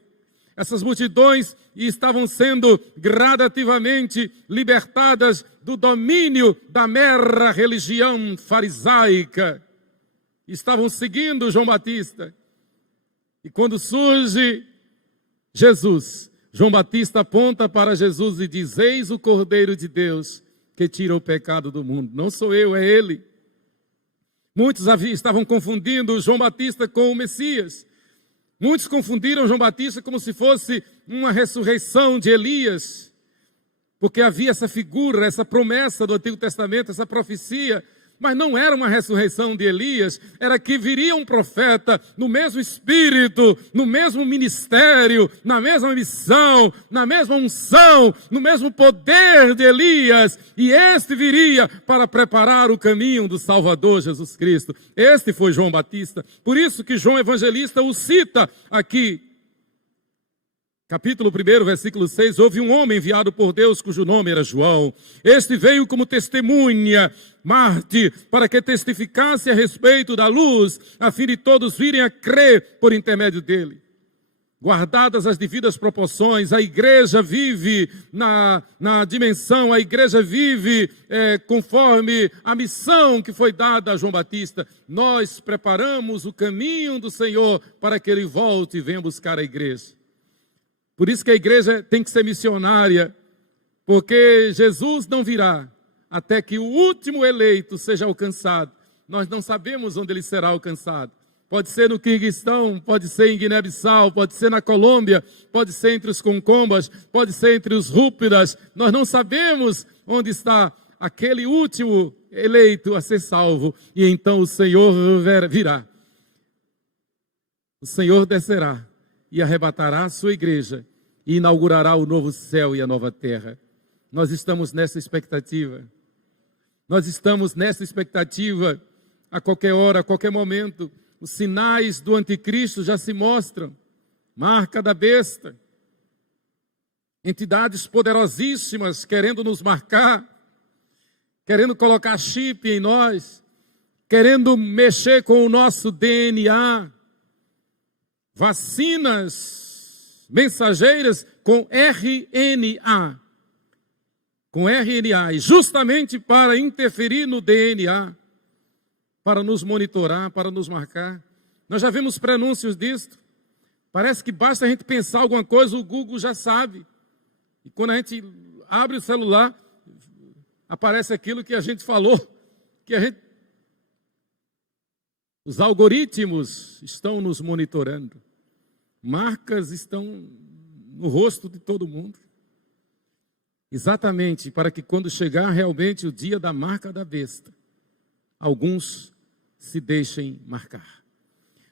Essas multidões estavam sendo gradativamente libertadas do domínio da mera religião farisaica. Estavam seguindo João Batista. E quando surge Jesus, João Batista aponta para Jesus e diz: eis o Cordeiro de Deus que tira o pecado do mundo. Não sou eu, é ele. Muitos estavam confundindo João Batista com o Messias. Muitos confundiram João Batista como se fosse uma ressurreição de Elias, porque havia essa figura, essa promessa do Antigo Testamento, essa profecia. Mas não era uma ressurreição de Elias, era que viria um profeta no mesmo espírito, no mesmo ministério, na mesma missão, na mesma unção, no mesmo poder de Elias, e este viria para preparar o caminho do Salvador Jesus Cristo. Este foi João Batista. Por isso que João Evangelista o cita aqui. Capítulo 1, versículo 6, houve um homem enviado por Deus cujo nome era João. Este veio como testemunha, mártir, para que testificasse a respeito da luz, a fim de todos virem a crer por intermédio dele. Guardadas as devidas proporções, a igreja vive na dimensão, a igreja vive conforme a missão que foi dada a João Batista. Nós preparamos o caminho do Senhor para que ele volte e venha buscar a igreja. Por isso que a igreja tem que ser missionária, porque Jesus não virá até que o último eleito seja alcançado. Nós não sabemos onde ele será alcançado. Pode ser no Quirguistão, pode ser em Guiné-Bissau, pode ser na Colômbia, pode ser entre os Concombas, pode ser entre os Rúpidas. Nós não sabemos onde está aquele último eleito a ser salvo. E então o Senhor virá. O Senhor descerá e arrebatará a sua igreja e inaugurará o novo céu e a nova terra. Nós estamos nessa expectativa. Nós estamos nessa expectativa a qualquer hora, a qualquer momento. Os sinais do anticristo já se mostram. Marca da besta. Entidades poderosíssimas querendo nos marcar, querendo colocar chip em nós, querendo mexer com o nosso DNA. Vacinas mensageiras com RNA. Com RNA, e justamente para interferir no DNA, para nos monitorar, para nos marcar. Nós já vimos prenúncios disto. Parece que basta a gente pensar alguma coisa, o Google já sabe. E quando a gente abre o celular, aparece aquilo que a gente falou, Os algoritmos estão nos monitorando. Marcas estão no rosto de todo mundo. Exatamente para que quando chegar realmente o dia da marca da besta, alguns se deixem marcar.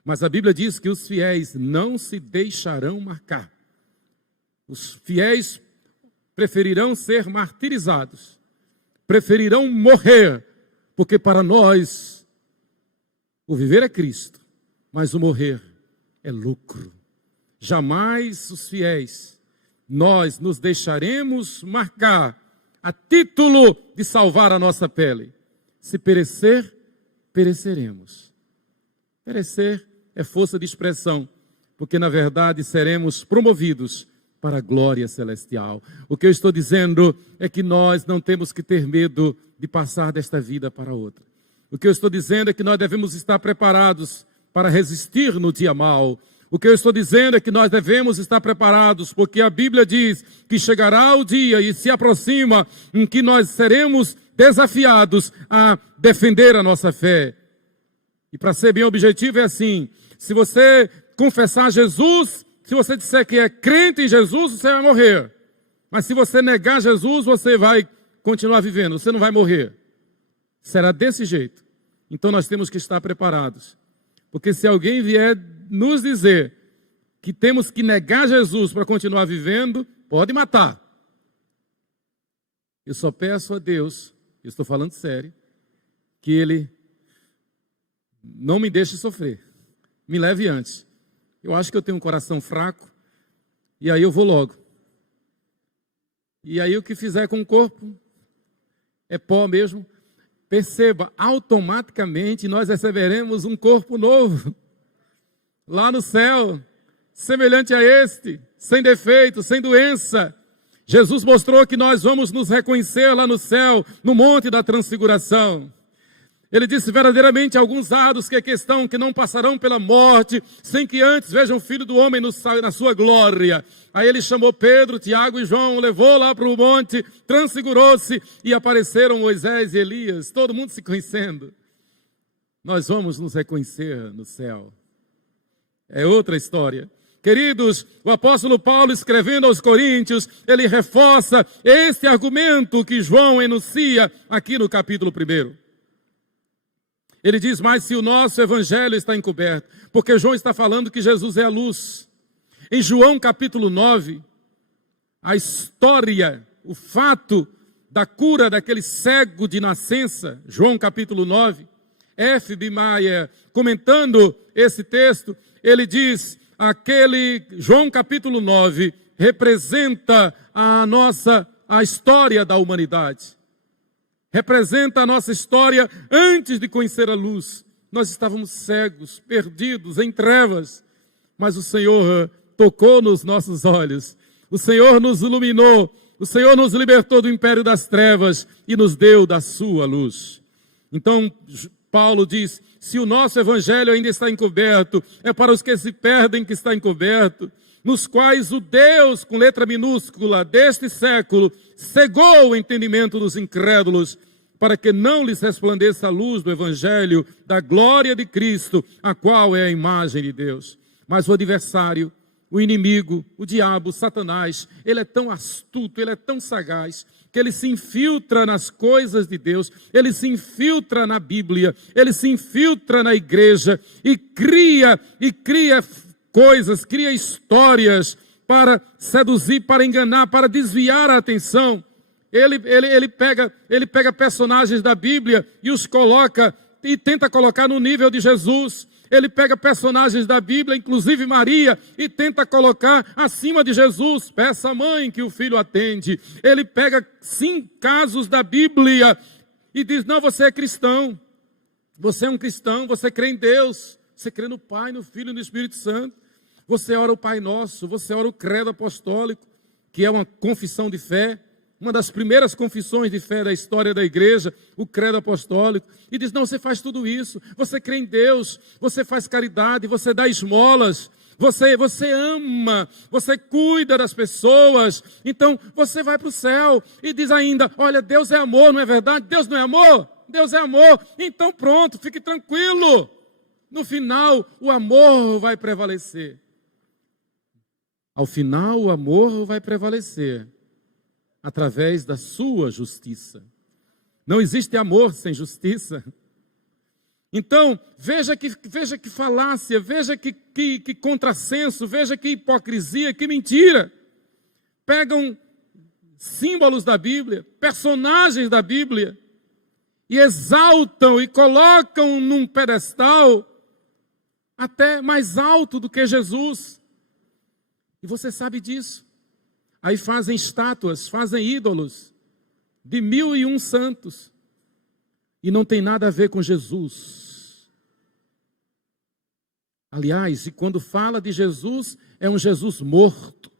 Mas a Bíblia diz que os fiéis não se deixarão marcar. Os fiéis preferirão ser martirizados, preferirão morrer, porque para nós o viver é Cristo, mas o morrer é lucro. Jamais os fiéis, nós nos deixaremos marcar a título de salvar a nossa pele. Se perecer, pereceremos. Perecer é força de expressão, porque na verdade seremos promovidos para a glória celestial. O que eu estou dizendo é que nós não temos que ter medo de passar desta vida para outra. O que eu estou dizendo é que nós devemos estar preparados para resistir no dia mau. O que eu estou dizendo é que nós devemos estar preparados, porque a Bíblia diz que chegará o dia e se aproxima em que nós seremos desafiados a defender a nossa fé. E para ser bem objetivo é assim: se você confessar Jesus, se você disser que é crente em Jesus, você vai morrer. Mas se você negar Jesus, você vai continuar vivendo, você não vai morrer. Será desse jeito. Então nós temos que estar preparados. Porque se alguém vier nos dizer que temos que negar Jesus para continuar vivendo, pode matar. Eu só peço a Deus, eu estou falando sério, que Ele não me deixe sofrer. Me leve antes. Eu acho que eu tenho um coração fraco, e aí eu vou logo. E aí o que fizer com o corpo é pó mesmo. Perceba, automaticamente nós receberemos um corpo novo, lá no céu, semelhante a este, sem defeito, sem doença. Jesus mostrou que nós vamos nos reconhecer lá no céu, no monte da transfiguração. Ele disse verdadeiramente alguns hados que estão, que não passarão pela morte, sem que antes vejam o Filho do Homem na sua glória. Aí ele chamou Pedro, Tiago e João, levou lá para o monte, transfigurou-se e apareceram Moisés e Elias, todo mundo se conhecendo. Nós vamos nos reconhecer no céu. É outra história. Queridos, o apóstolo Paulo, escrevendo aos Coríntios, ele reforça este argumento que João enuncia aqui no capítulo 1. Ele diz, mas se o nosso evangelho está encoberto, porque João está falando que Jesus é a luz. Em João capítulo 9, a história, o fato da cura daquele cego de nascença, João capítulo 9, F.B. Meyer, comentando esse texto, ele diz, João capítulo 9, representa a história da humanidade. Representa a nossa história antes de conhecer a luz. Nós estávamos cegos, perdidos, em trevas, mas o Senhor tocou nos nossos olhos. O Senhor nos iluminou, o Senhor nos libertou do império das trevas e nos deu da sua luz. Então, Paulo diz, se o nosso evangelho ainda está encoberto, é para os que se perdem que está encoberto, nos quais o Deus, com letra minúscula, deste século, cegou o entendimento dos incrédulos, para que não lhes resplandeça a luz do evangelho da glória de Cristo, a qual é a imagem de Deus. Mas o adversário, o inimigo, o diabo, Satanás, ele é tão astuto, ele é tão sagaz, que ele se infiltra nas coisas de Deus, ele se infiltra na Bíblia, ele se infiltra na igreja e cria coisas, cria histórias para seduzir, para enganar, para desviar a atenção. Ele pega personagens da Bíblia e os coloca e tenta colocar no nível de Jesus. Ele pega personagens da Bíblia, inclusive Maria, e tenta colocar acima de Jesus. Peça à mãe que o filho atende. Ele pega 5 casos da Bíblia e diz, não, você é cristão. Você é um cristão, você crê em Deus. Você crê no Pai, no Filho e no Espírito Santo. Você ora o Pai Nosso, você ora o Credo Apostólico, que é uma confissão de fé. Uma das primeiras confissões de fé da história da igreja, o credo apostólico, e diz, não, você faz tudo isso, você crê em Deus, você faz caridade, você dá esmolas, você ama, você cuida das pessoas, então você vai para o céu, e diz ainda, olha, Deus é amor, não é verdade? Deus não é amor? Deus é amor, então pronto, fique tranquilo, no final o amor vai prevalecer. Ao final o amor vai prevalecer. Através da sua justiça. Não existe amor sem justiça. Então, veja que falácia, veja que contrassenso, veja que hipocrisia, que mentira. Pegam símbolos da Bíblia, personagens da Bíblia, e exaltam e colocam num pedestal até mais alto do que Jesus. E você sabe disso. Aí fazem estátuas, fazem ídolos de 1001 santos. E não tem nada a ver com Jesus. Aliás, e quando fala de Jesus, é um Jesus morto,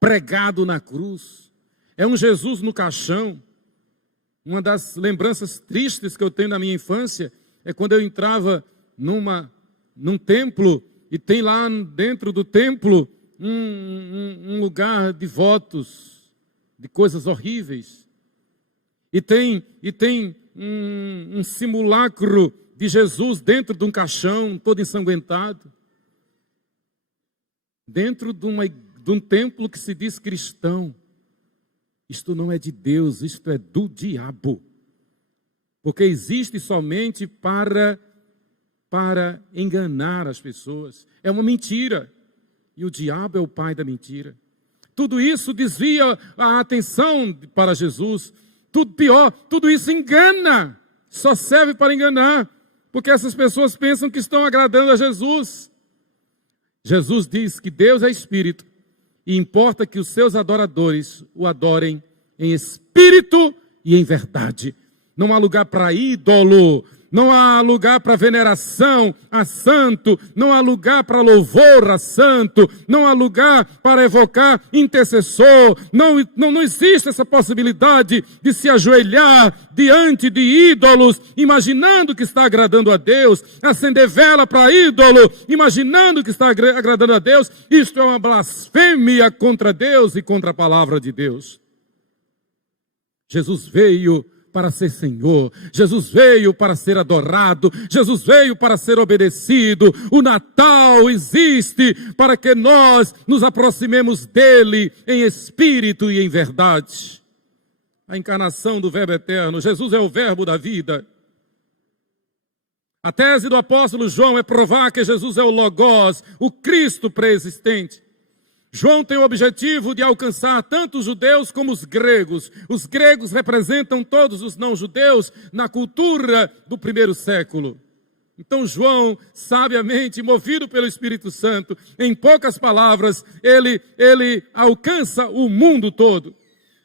pregado na cruz. É um Jesus no caixão. Uma das lembranças tristes que eu tenho da minha infância é quando eu entrava num templo e tem lá dentro do templo um lugar de votos, de coisas horríveis. E tem um simulacro de Jesus dentro de um caixão, todo ensanguentado. dentro de um templo que se diz cristão. Isto não é de Deus, isto é do diabo. Porque existe somente para enganar as pessoas. É uma mentira. E o diabo é o pai da mentira. Tudo isso desvia a atenção para Jesus. Tudo pior, tudo isso engana. Só serve para enganar. Porque essas pessoas pensam que estão agradando a Jesus. Jesus diz que Deus é espírito. E importa que os seus adoradores o adorem em espírito e em verdade. Não há lugar para ídolo, não há lugar para veneração a santo, não há lugar para louvor a santo, não há lugar para evocar intercessor, não existe essa possibilidade de se ajoelhar diante de ídolos, imaginando que está agradando a Deus, acender vela para ídolo, imaginando que está agradando a Deus. Isto é uma blasfêmia contra Deus e contra a palavra de Deus. Jesus veio para ser Senhor, Jesus veio para ser adorado, Jesus veio para ser obedecido. O Natal existe para que nós nos aproximemos dele em espírito e em verdade. A encarnação do Verbo eterno, Jesus é o Verbo da vida. A tese do apóstolo João é provar que Jesus é o Logos, o Cristo pré-existente. João tem o objetivo de alcançar tanto os judeus como os gregos. Os gregos representam todos os não-judeus na cultura do primeiro século. Então João, sabiamente, movido pelo Espírito Santo, em poucas palavras, ele alcança o mundo todo.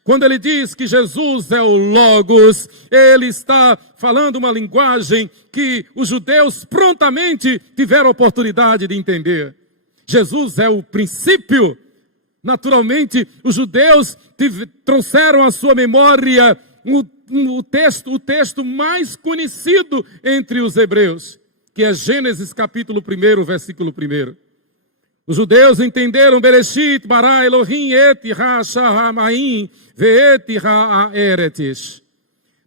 Quando ele diz que Jesus é o Logos, ele está falando uma linguagem que os judeus prontamente tiveram oportunidade de entender. Jesus é o princípio. Naturalmente, os judeus trouxeram à sua memória o texto mais conhecido entre os hebreus, que é Gênesis capítulo 1, versículo 1. Os judeus entenderam Bereshit, bara Elohim, et ha-shamayim, ve'et ha-eretes.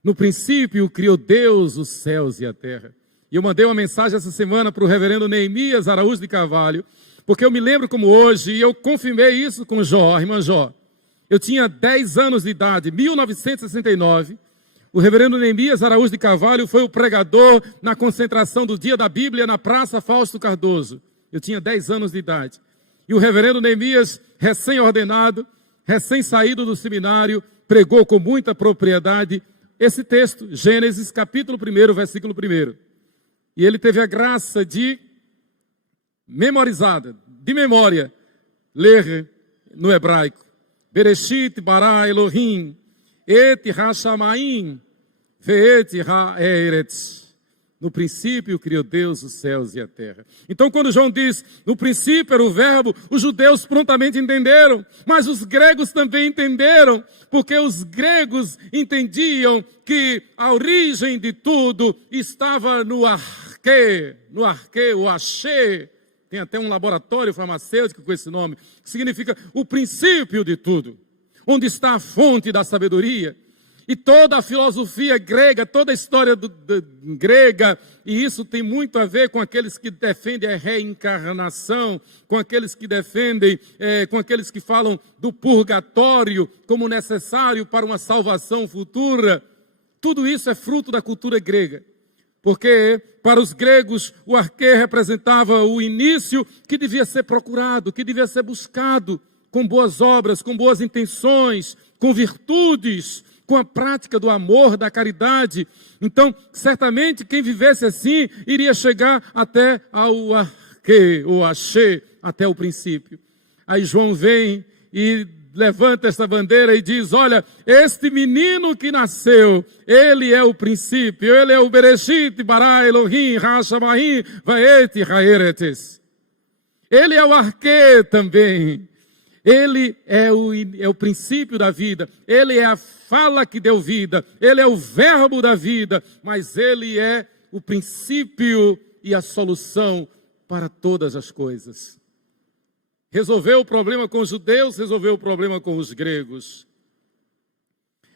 No princípio, criou Deus os céus e a terra. E eu mandei uma mensagem essa semana para o reverendo Neemias Araújo de Carvalho, porque eu me lembro como hoje, e eu confirmei isso com Jó, a irmã Jó. Eu tinha 10 anos de idade, 1969. O reverendo Neemias Araújo de Carvalho foi o pregador na concentração do Dia da Bíblia na Praça Fausto Cardoso. Eu tinha 10 anos de idade. E o reverendo Neemias, recém-ordenado, recém-saído do seminário, pregou com muita propriedade esse texto, Gênesis capítulo 1, versículo 1. E ele teve a graça de memorizada, de memória, ler no hebraico. Bereshit bara Elohim, et ha-shamayim, ve'et ha-eretz. No princípio criou Deus os céus e a terra. Então quando João diz, no princípio era o verbo, os judeus prontamente entenderam, mas os gregos também entenderam, porque os gregos entendiam que a origem de tudo estava no arquê, o axê. Tem até um laboratório farmacêutico com esse nome, que significa o princípio de tudo, onde está a fonte da sabedoria. E toda a filosofia grega, toda a história grega, e isso tem muito a ver com aqueles que defendem a reencarnação, com aqueles que defendem, com aqueles que falam do purgatório como necessário para uma salvação futura. Tudo isso é fruto da cultura grega. Porque para os gregos o arquê representava o início que devia ser procurado, que devia ser buscado com boas obras, com boas intenções, com virtudes, com a prática do amor, da caridade. Então, certamente quem vivesse assim iria chegar até ao arquê, ou axê, até o princípio. Aí João vem e levanta esta bandeira e diz, olha, este menino que nasceu, ele é o princípio, ele é o Bereshit, bara Elohim, ha-shamayim, ve'et ha-eretes. Ele é o arquê também. Ele é o princípio da vida, ele é a fala que deu vida, ele é o verbo da vida, mas ele é o princípio e a solução para todas as coisas. Resolveu o problema com os judeus, resolveu o problema com os gregos.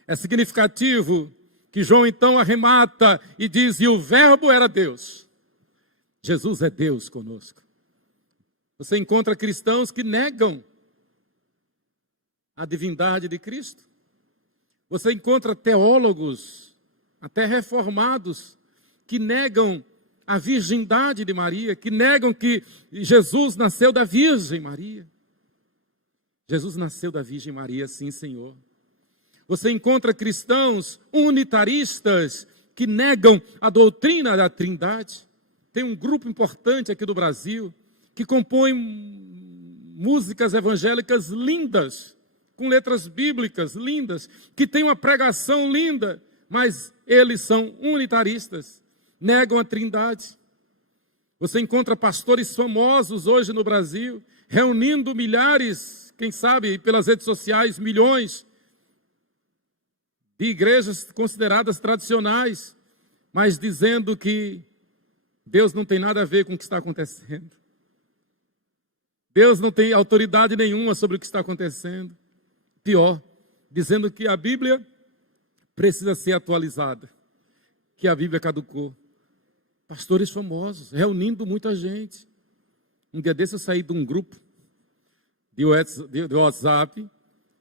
É significativo que João então arremata e diz, e o verbo era Deus. Jesus é Deus conosco. Você encontra cristãos que negam a divindade de Cristo. Você encontra teólogos, até reformados, que negam a virgindade de Maria, que negam que Jesus nasceu da Virgem Maria. Jesus nasceu da Virgem Maria, sim, Senhor. Você encontra cristãos unitaristas que negam a doutrina da Trindade. Tem um grupo importante aqui do Brasil que compõe músicas evangélicas lindas, com letras bíblicas lindas, que tem uma pregação linda, mas eles são unitaristas, negam a Trindade. Você encontra pastores famosos hoje no Brasil, reunindo milhares, quem sabe pelas redes sociais, milhões de igrejas consideradas tradicionais, mas dizendo que Deus não tem nada a ver com o que está acontecendo. Deus não tem autoridade nenhuma sobre o que está acontecendo. Pior, dizendo que a Bíblia precisa ser atualizada, que a Bíblia caducou. Pastores famosos, reunindo muita gente. Um dia desse eu saí de um grupo de WhatsApp,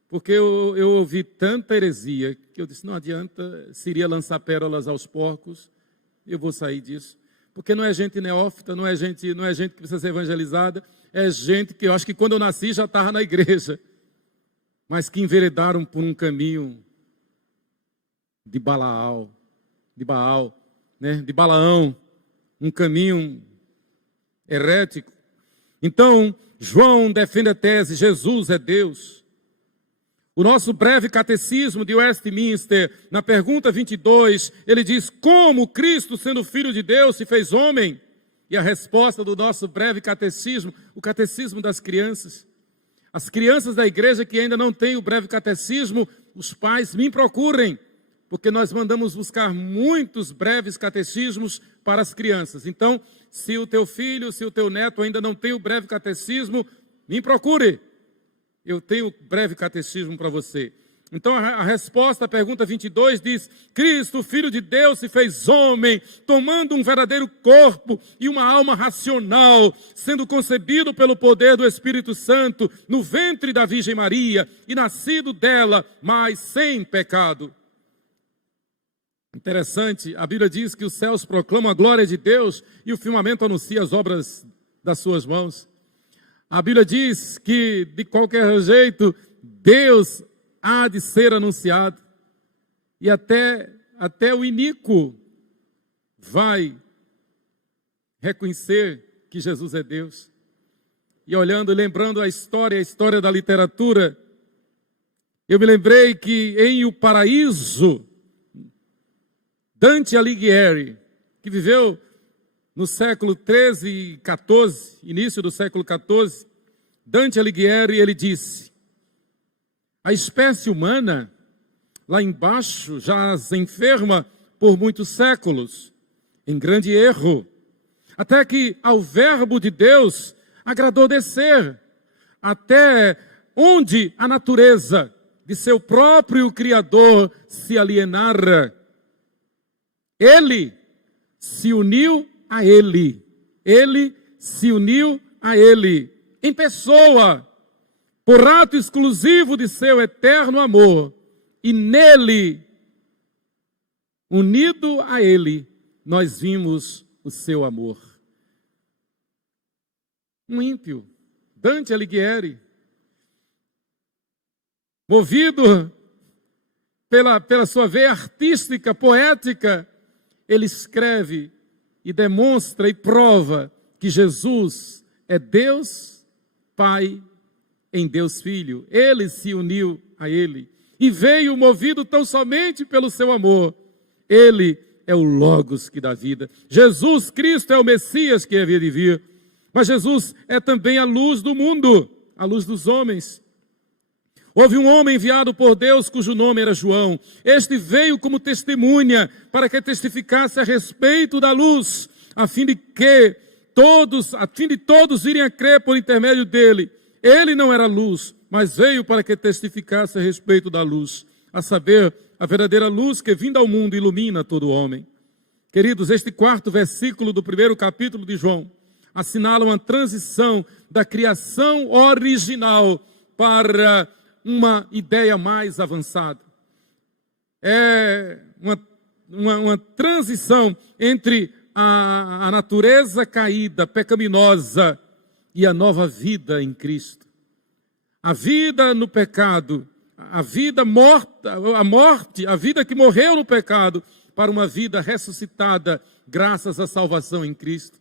porque eu ouvi tanta heresia, que eu disse, não adianta, se iria lançar pérolas aos porcos, eu vou sair disso. Porque não é gente neófita, não é gente que precisa ser evangelizada, é gente que eu acho que quando eu nasci já estava na igreja, mas que enveredaram por um caminho de Baal, né? De Balaão, um caminho herético. Então, João defende a tese, Jesus é Deus. O nosso breve catecismo de Westminster, na pergunta 22, ele diz, como Cristo, sendo Filho de Deus, se fez homem? E a resposta do nosso breve catecismo, o catecismo das crianças. As crianças da igreja que ainda não têm o breve catecismo, os pais me procurem, porque nós mandamos buscar muitos breves catecismos para as crianças. Então, se o teu filho, se o teu neto ainda não tem o breve catecismo, me procure. Eu tenho breve catecismo para você. Então a resposta à pergunta 22 diz, Cristo, Filho de Deus, se fez homem, tomando um verdadeiro corpo e uma alma racional, sendo concebido pelo poder do Espírito Santo, no ventre da Virgem Maria, e nascido dela, mas sem pecado. Interessante, a Bíblia diz que os céus proclamam a glória de Deus e o firmamento anuncia as obras das suas mãos. A Bíblia diz que, de qualquer jeito, Deus há de ser anunciado. E até o iníquo vai reconhecer que Jesus é Deus. E olhando, lembrando a história da literatura, eu me lembrei que em O Paraíso, Dante Alighieri, que viveu no século 13 e 14, início do século 14, Dante Alighieri, ele disse, a espécie humana, lá embaixo, jaz enferma por muitos séculos, em grande erro, até que ao verbo de Deus agradou descer, até onde a natureza de seu próprio Criador se alienara. Ele se uniu a ele. Ele se uniu a ele, em pessoa, por ato exclusivo de seu eterno amor. E nele, unido a ele, nós vimos o seu amor. Um ímpio, Dante Alighieri, movido pela sua veia artística, poética, ele escreve e demonstra e prova que Jesus é Deus Pai em Deus Filho. Ele se uniu a ele e veio movido tão somente pelo seu amor. Ele é o Logos que dá vida. Jesus Cristo é o Messias que havia de vir. Mas Jesus é também a luz do mundo, a luz dos homens. Houve um homem enviado por Deus cujo nome era João. Este veio como testemunha para que testificasse a respeito da luz, a fim de todos irem a crer por intermédio dele. Ele não era luz, mas veio para que testificasse a respeito da luz, a saber, a verdadeira luz que vinda ao mundo ilumina todo homem. Queridos, este quarto versículo do primeiro capítulo de João assinala uma transição da criação original para uma ideia mais avançada. É uma transição entre a natureza caída, pecaminosa, e a nova vida em Cristo. A vida no pecado, a vida morta, a morte, a vida que morreu no pecado, para uma vida ressuscitada, graças à salvação em Cristo.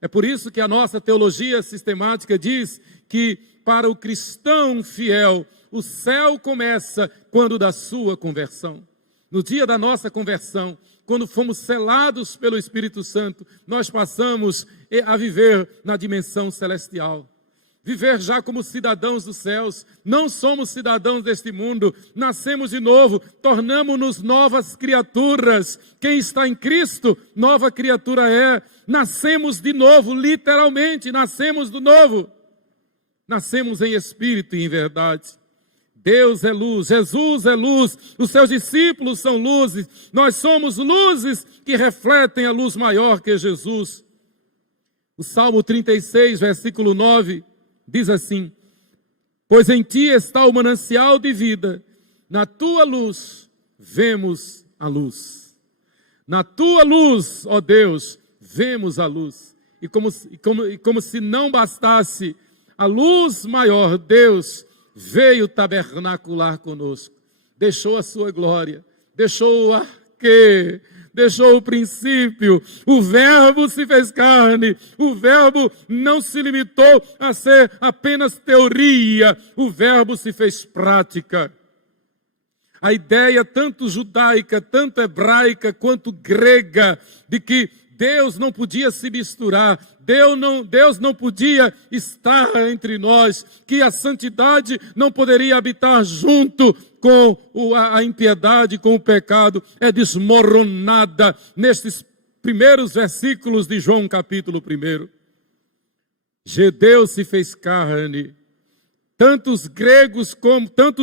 É por isso que a nossa teologia sistemática diz que para o cristão fiel, o céu começa quando da sua conversão. No dia da nossa conversão, quando fomos selados pelo Espírito Santo, nós passamos a viver na dimensão celestial. Viver já como cidadãos dos céus. Não somos cidadãos deste mundo, nascemos de novo, tornamo-nos novas criaturas. Quem está em Cristo, nova criatura é. Nascemos de novo, literalmente, nascemos do novo. Nascemos em espírito e em verdade. Deus é luz, Jesus é luz, os seus discípulos são luzes, nós somos luzes que refletem a luz maior que é Jesus. O Salmo 36, versículo 9, diz assim: pois em ti está o manancial de vida, na tua luz vemos a luz. Na tua luz, ó Deus, vemos a luz. E como se não bastasse a luz maior, Deus veio tabernacular conosco, deixou a sua glória, deixou o arquê, deixou o princípio, o verbo se fez carne, o verbo não se limitou a ser apenas teoria, o verbo se fez prática. A ideia tanto judaica, tanto hebraica quanto grega, de que Deus não podia se misturar, Deus não podia estar entre nós, que a santidade não poderia habitar junto com a impiedade, com o pecado, é desmoronada nestes primeiros versículos de João capítulo 1. Deus se fez carne. Tanto os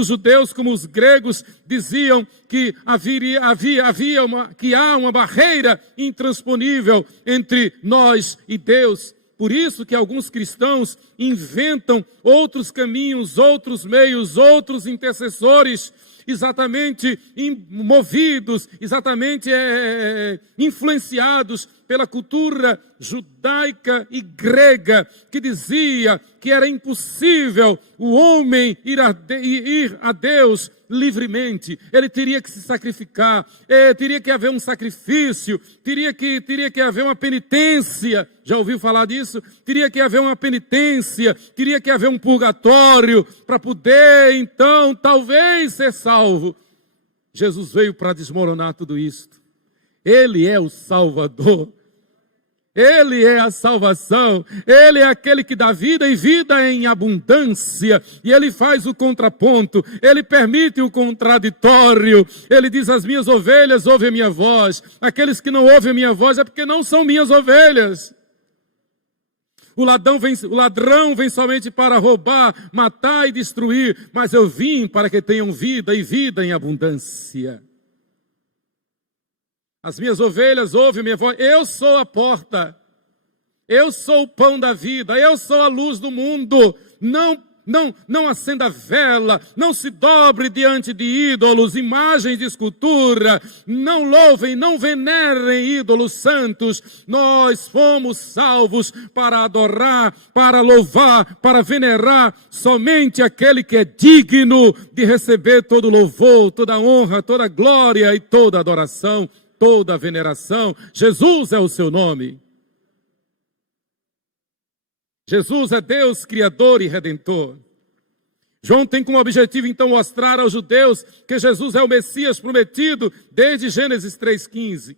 judeus como os gregos diziam que há uma barreira intransponível entre nós e Deus. Por isso que alguns cristãos inventam outros caminhos, outros meios, outros intercessores, exatamente movidos, exatamente influenciados pela cultura judaica e grega, que dizia que era impossível o homem ir a Deus livremente. Ele teria que se sacrificar, teria que haver um sacrifício, teria que haver uma penitência. Já ouviu falar disso? Teria que haver uma penitência, teria que haver um purgatório para poder, então, talvez ser salvo. Jesus veio para desmoronar tudo isto. Ele é o Salvador. Ele é a salvação, Ele é aquele que dá vida e vida em abundância, e Ele faz o contraponto, Ele permite o contraditório. Ele diz: as minhas ovelhas ouvem a minha voz, aqueles que não ouvem a minha voz é porque não são minhas ovelhas. O ladrão vem somente para roubar, matar e destruir, mas eu vim para que tenham vida e vida em abundância. As minhas ovelhas ouvem a minha voz, eu sou a porta, eu sou o pão da vida, eu sou a luz do mundo. Não acenda vela, não se dobre diante de ídolos, imagens de escultura, não louvem, não venerem ídolos santos. Nós fomos salvos para adorar, para louvar, para venerar somente aquele que é digno de receber todo louvor, toda honra, toda glória e toda adoração, toda veneração. Jesus é o seu nome. Jesus é Deus, Criador e Redentor. João tem como objetivo, então, mostrar aos judeus que Jesus é o Messias prometido desde Gênesis 3,15.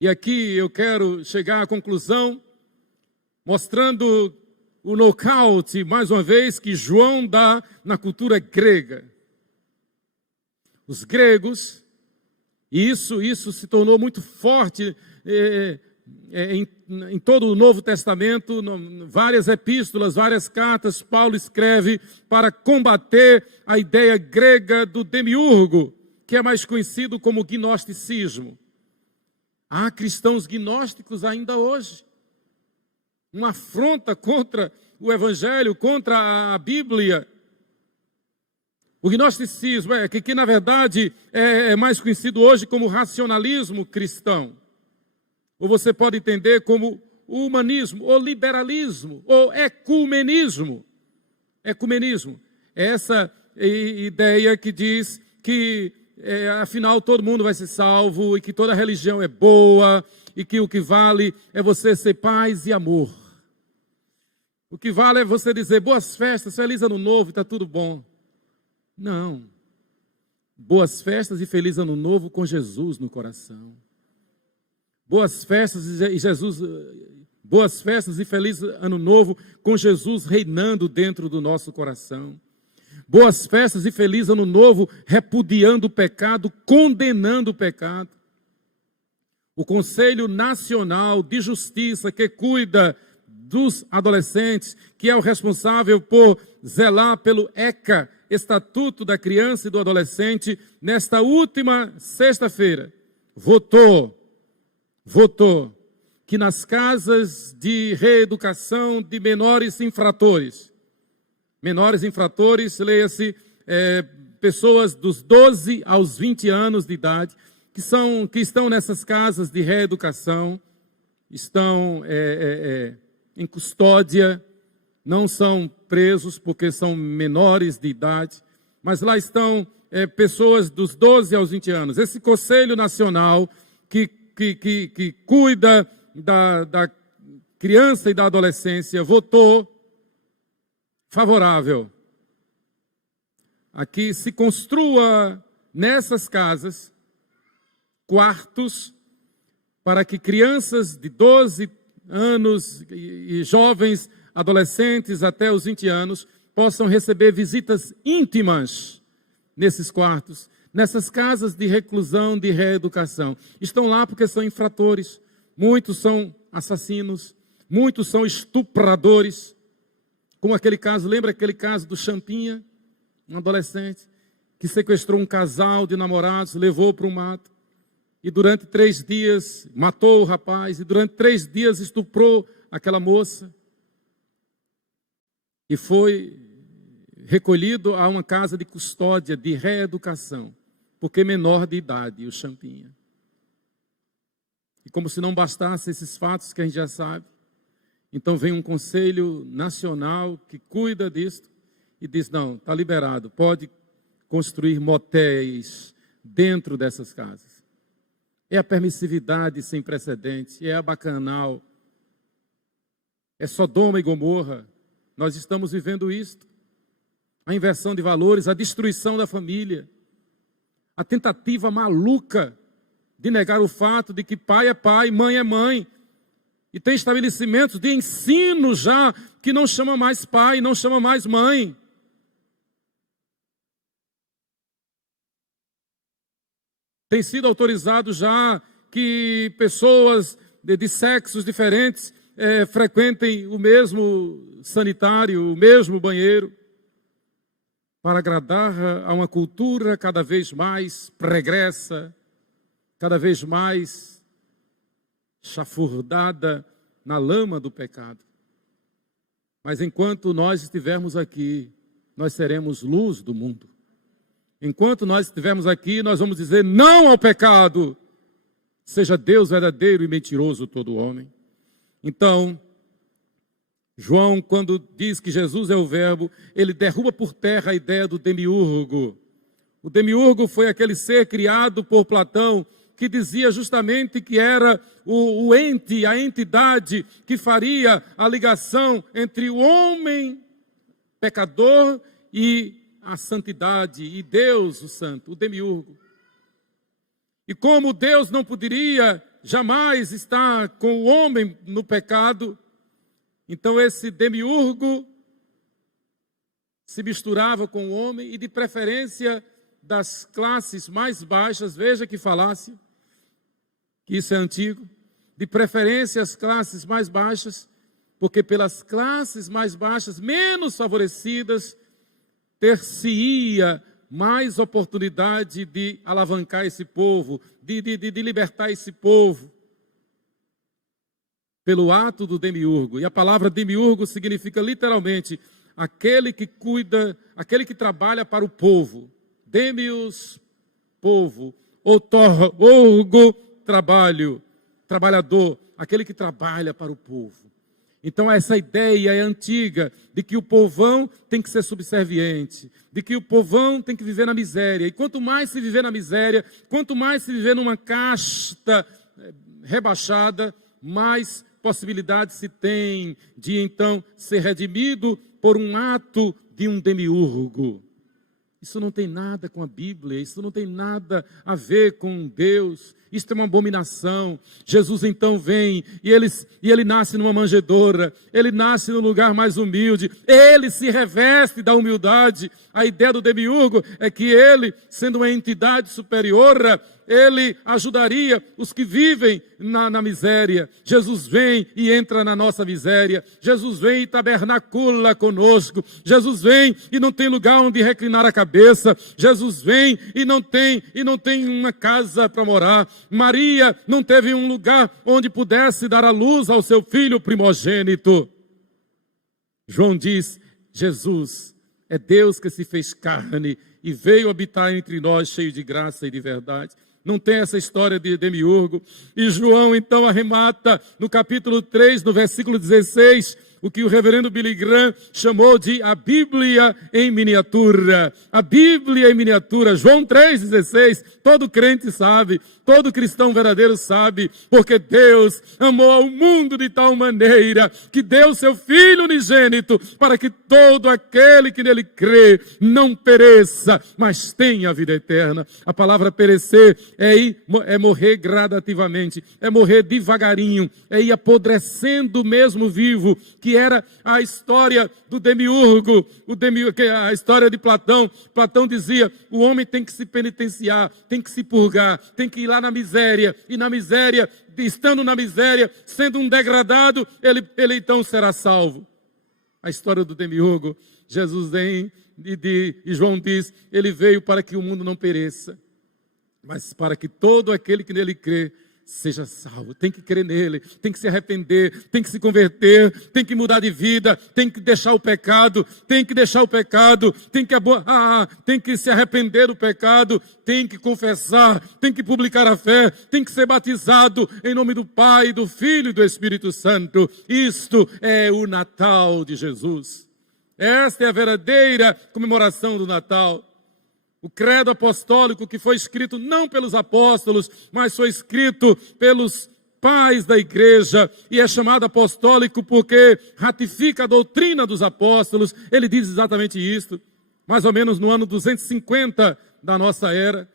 E aqui eu quero chegar à conclusão, mostrando o nocaute, mais uma vez, que João dá na cultura grega. Os gregos, e isso se tornou muito forte em todo o Novo Testamento, várias epístolas, várias cartas, Paulo escreve para combater a ideia grega do demiurgo, que é mais conhecido como gnosticismo. Há cristãos gnósticos ainda hoje. uma afronta contra o Evangelho, contra a Bíblia. O gnosticismo que na verdade é mais conhecido hoje como racionalismo cristão. Ou você pode entender como o humanismo, ou liberalismo, ou ecumenismo. Ecumenismo é essa ideia que diz que afinal todo mundo vai ser salvo e que toda religião é boa e que o que vale é você ser paz e amor. O que vale é você dizer boas festas, feliz ano novo, está tudo bom. Não. Boas festas e feliz ano novo com Jesus no coração. Boas festas e Jesus, boas festas e feliz ano novo com Jesus reinando dentro do nosso coração. Boas festas e feliz ano novo repudiando o pecado, condenando o pecado. O Conselho Nacional de Justiça, que cuida dos adolescentes, que é o responsável por zelar pelo ECA, Estatuto da Criança e do Adolescente, nesta última sexta-feira, votou que nas casas de reeducação de menores infratores, leia-se, pessoas dos 12 aos 20 anos de idade, que estão nessas casas de reeducação, estão em custódia, não são presos porque são menores de idade, mas lá estão pessoas dos 12 aos 20 anos. Esse Conselho Nacional que cuida da criança e da adolescência votou favorável a que se construa nessas casas quartos para que crianças de 12 anos e jovens adolescentes até os 20 anos possam receber visitas íntimas nesses quartos, nessas casas de reclusão, de reeducação. Estão lá porque são infratores, muitos são assassinos, muitos são estupradores, como aquele caso, lembra aquele caso do Champinha, um adolescente que sequestrou um casal de namorados, levou para o mato, e durante 3 dias matou o rapaz, e durante 3 dias estuprou aquela moça, e foi recolhido a uma casa de custódia, de reeducação, porque menor de idade, o Champinha. E como se não bastasse esses fatos que a gente já sabe, então vem um conselho nacional que cuida disso e diz, não, está liberado, pode construir motéis dentro dessas casas. É a permissividade sem precedentes, é a bacanal, é Sodoma e Gomorra. Nós estamos vivendo isto. A inversão de valores, a destruição da família, a tentativa maluca de negar o fato de que pai é pai, mãe é mãe. E tem estabelecimentos de ensino já que não chama mais pai, não chama mais mãe. Tem sido autorizado já que pessoas de sexos diferentes frequentem o mesmo sanitário, o mesmo banheiro, para agradar a uma cultura cada vez mais pregressa, cada vez mais chafurdada na lama do pecado. Mas enquanto nós estivermos aqui, nós seremos luz do mundo. Enquanto nós estivermos aqui, nós vamos dizer não ao pecado. Seja Deus verdadeiro e mentiroso todo homem. Então, João, quando diz que Jesus é o verbo, ele derruba por terra a ideia do demiurgo. O demiurgo foi aquele ser criado por Platão, que dizia justamente que era o ente, a entidade que faria a ligação entre o homem pecador e a santidade, e Deus, o santo, o demiurgo. E como Deus não poderia jamais estar com o homem no pecado, então esse demiurgo se misturava com o homem e de preferência das classes mais baixas, veja que falácia, que isso é antigo, de preferência as classes mais baixas, porque pelas classes mais baixas, menos favorecidas, ter-se-ia mais oportunidade de alavancar esse povo, de libertar esse povo. pelo ato do demiurgo. E a palavra demiurgo significa literalmente aquele que cuida, aquele que trabalha para o povo. Demios, povo. Orgo, trabalho, trabalhador, aquele que trabalha para o povo. Então essa ideia é antiga de que o povão tem que ser subserviente, de que o povão tem que viver na miséria. E quanto mais se viver na miséria, quanto mais se viver numa casta rebaixada, mais possibilidade se tem de então ser redimido por um ato de um demiurgo. Isso não tem nada com a Bíblia, isso não tem nada a ver com Deus, isso é uma abominação. Jesus então vem e ele nasce numa manjedoura, ele nasce no lugar mais humilde, ele se reveste da humildade. A ideia do demiurgo é que ele, sendo uma entidade superior, ele ajudaria os que vivem na miséria. Jesus vem e entra na nossa miséria. Jesus vem e tabernacula conosco. Jesus vem e não tem lugar onde reclinar a cabeça. Jesus vem e não tem uma casa para morar. Maria não teve um lugar onde pudesse dar a luz ao seu filho primogênito. João diz, Jesus é Deus que se fez carne e veio habitar entre nós cheio de graça e de verdade. Não tem essa história de demiurgo. E João então arremata no capítulo 3, no versículo 16, o que o reverendo Billy Graham chamou de a Bíblia em miniatura. A Bíblia em miniatura, João 3,16, todo crente sabe, todo cristão verdadeiro sabe, porque Deus amou ao mundo de tal maneira que deu seu Filho unigênito para que todo aquele que nele crê não pereça, mas tenha a vida eterna. A palavra perecer é morrer gradativamente, é morrer devagarinho, é ir apodrecendo mesmo vivo, que era a história do demiurgo, a história de Platão. Platão dizia, o homem tem que se penitenciar, tem que se purgar, tem que ir lá na miséria, e na miséria, estando na miséria, sendo um degradado, ele então será salvo. A história do demiurgo, Jesus vem e João diz, ele veio para que o mundo não pereça, mas para que todo aquele que nele crê seja salvo. Tem que crer nele, tem que se arrepender, tem que se converter, tem que mudar de vida, tem que deixar o pecado, tem que se arrepender do pecado, tem que confessar, tem que publicar a fé, tem que ser batizado em nome do Pai, do Filho e do Espírito Santo. Isto é o Natal de Jesus. Esta é a verdadeira comemoração do Natal. O credo apostólico que foi escrito não pelos apóstolos, mas foi escrito pelos pais da igreja, e é chamado apostólico porque ratifica a doutrina dos apóstolos. Ele diz exatamente isso, mais ou menos no ano 250 da nossa era,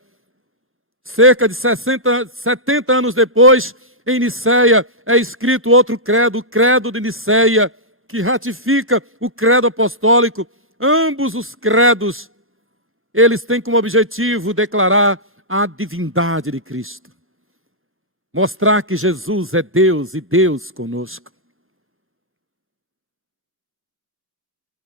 cerca de 70 anos depois, em Niceia, é escrito outro credo, o credo de Niceia, que ratifica o credo apostólico. Ambos os credos, eles têm como objetivo declarar a divindade de Cristo. Mostrar que Jesus é Deus e Deus conosco.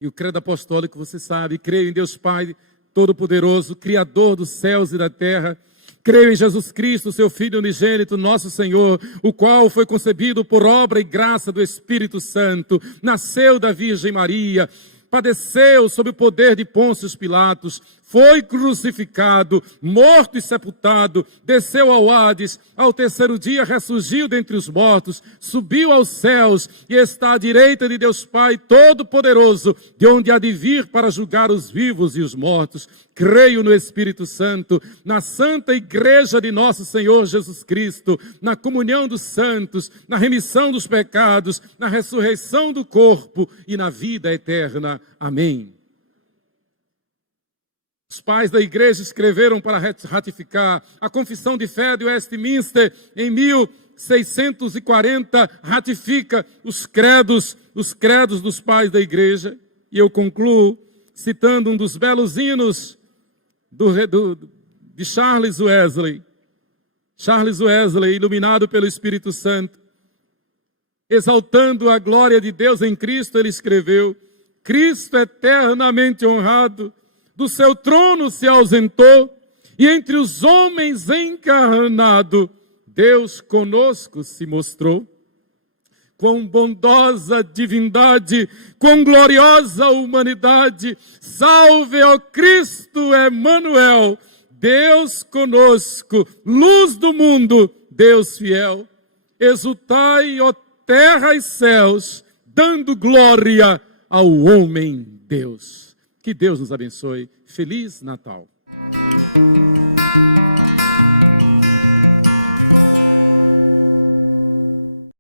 E o credo apostólico, você sabe, creio em Deus Pai Todo-Poderoso, Criador dos céus e da terra. Creio em Jesus Cristo, seu Filho unigênito, nosso Senhor, o qual foi concebido por obra e graça do Espírito Santo, nasceu da Virgem Maria, padeceu sob o poder de Pôncio Pilatos, foi crucificado, morto e sepultado, desceu ao Hades, ao terceiro dia ressurgiu dentre os mortos, subiu aos céus e está à direita de Deus Pai Todo-Poderoso, de onde há de vir para julgar os vivos e os mortos. Creio no Espírito Santo, na Santa Igreja de nosso Senhor Jesus Cristo, na comunhão dos santos, na remissão dos pecados, na ressurreição do corpo e na vida eterna. Amém. Os pais da igreja escreveram para ratificar. A Confissão de Fé de Westminster, em 1640, ratifica os credos dos pais da igreja. E eu concluo citando um dos belos hinos de Charles Wesley. Charles Wesley, iluminado pelo Espírito Santo, exaltando a glória de Deus em Cristo, ele escreveu: Cristo eternamente honrado, do seu trono se ausentou, e entre os homens encarnado, Deus conosco se mostrou. quão bondosa divindade, quão gloriosa humanidade. Salve, ó Cristo Emanuel, Deus conosco, luz do mundo, Deus fiel. Exultai, ó terra e céus, dando glória ao homem Deus. Que Deus nos abençoe. Feliz Natal.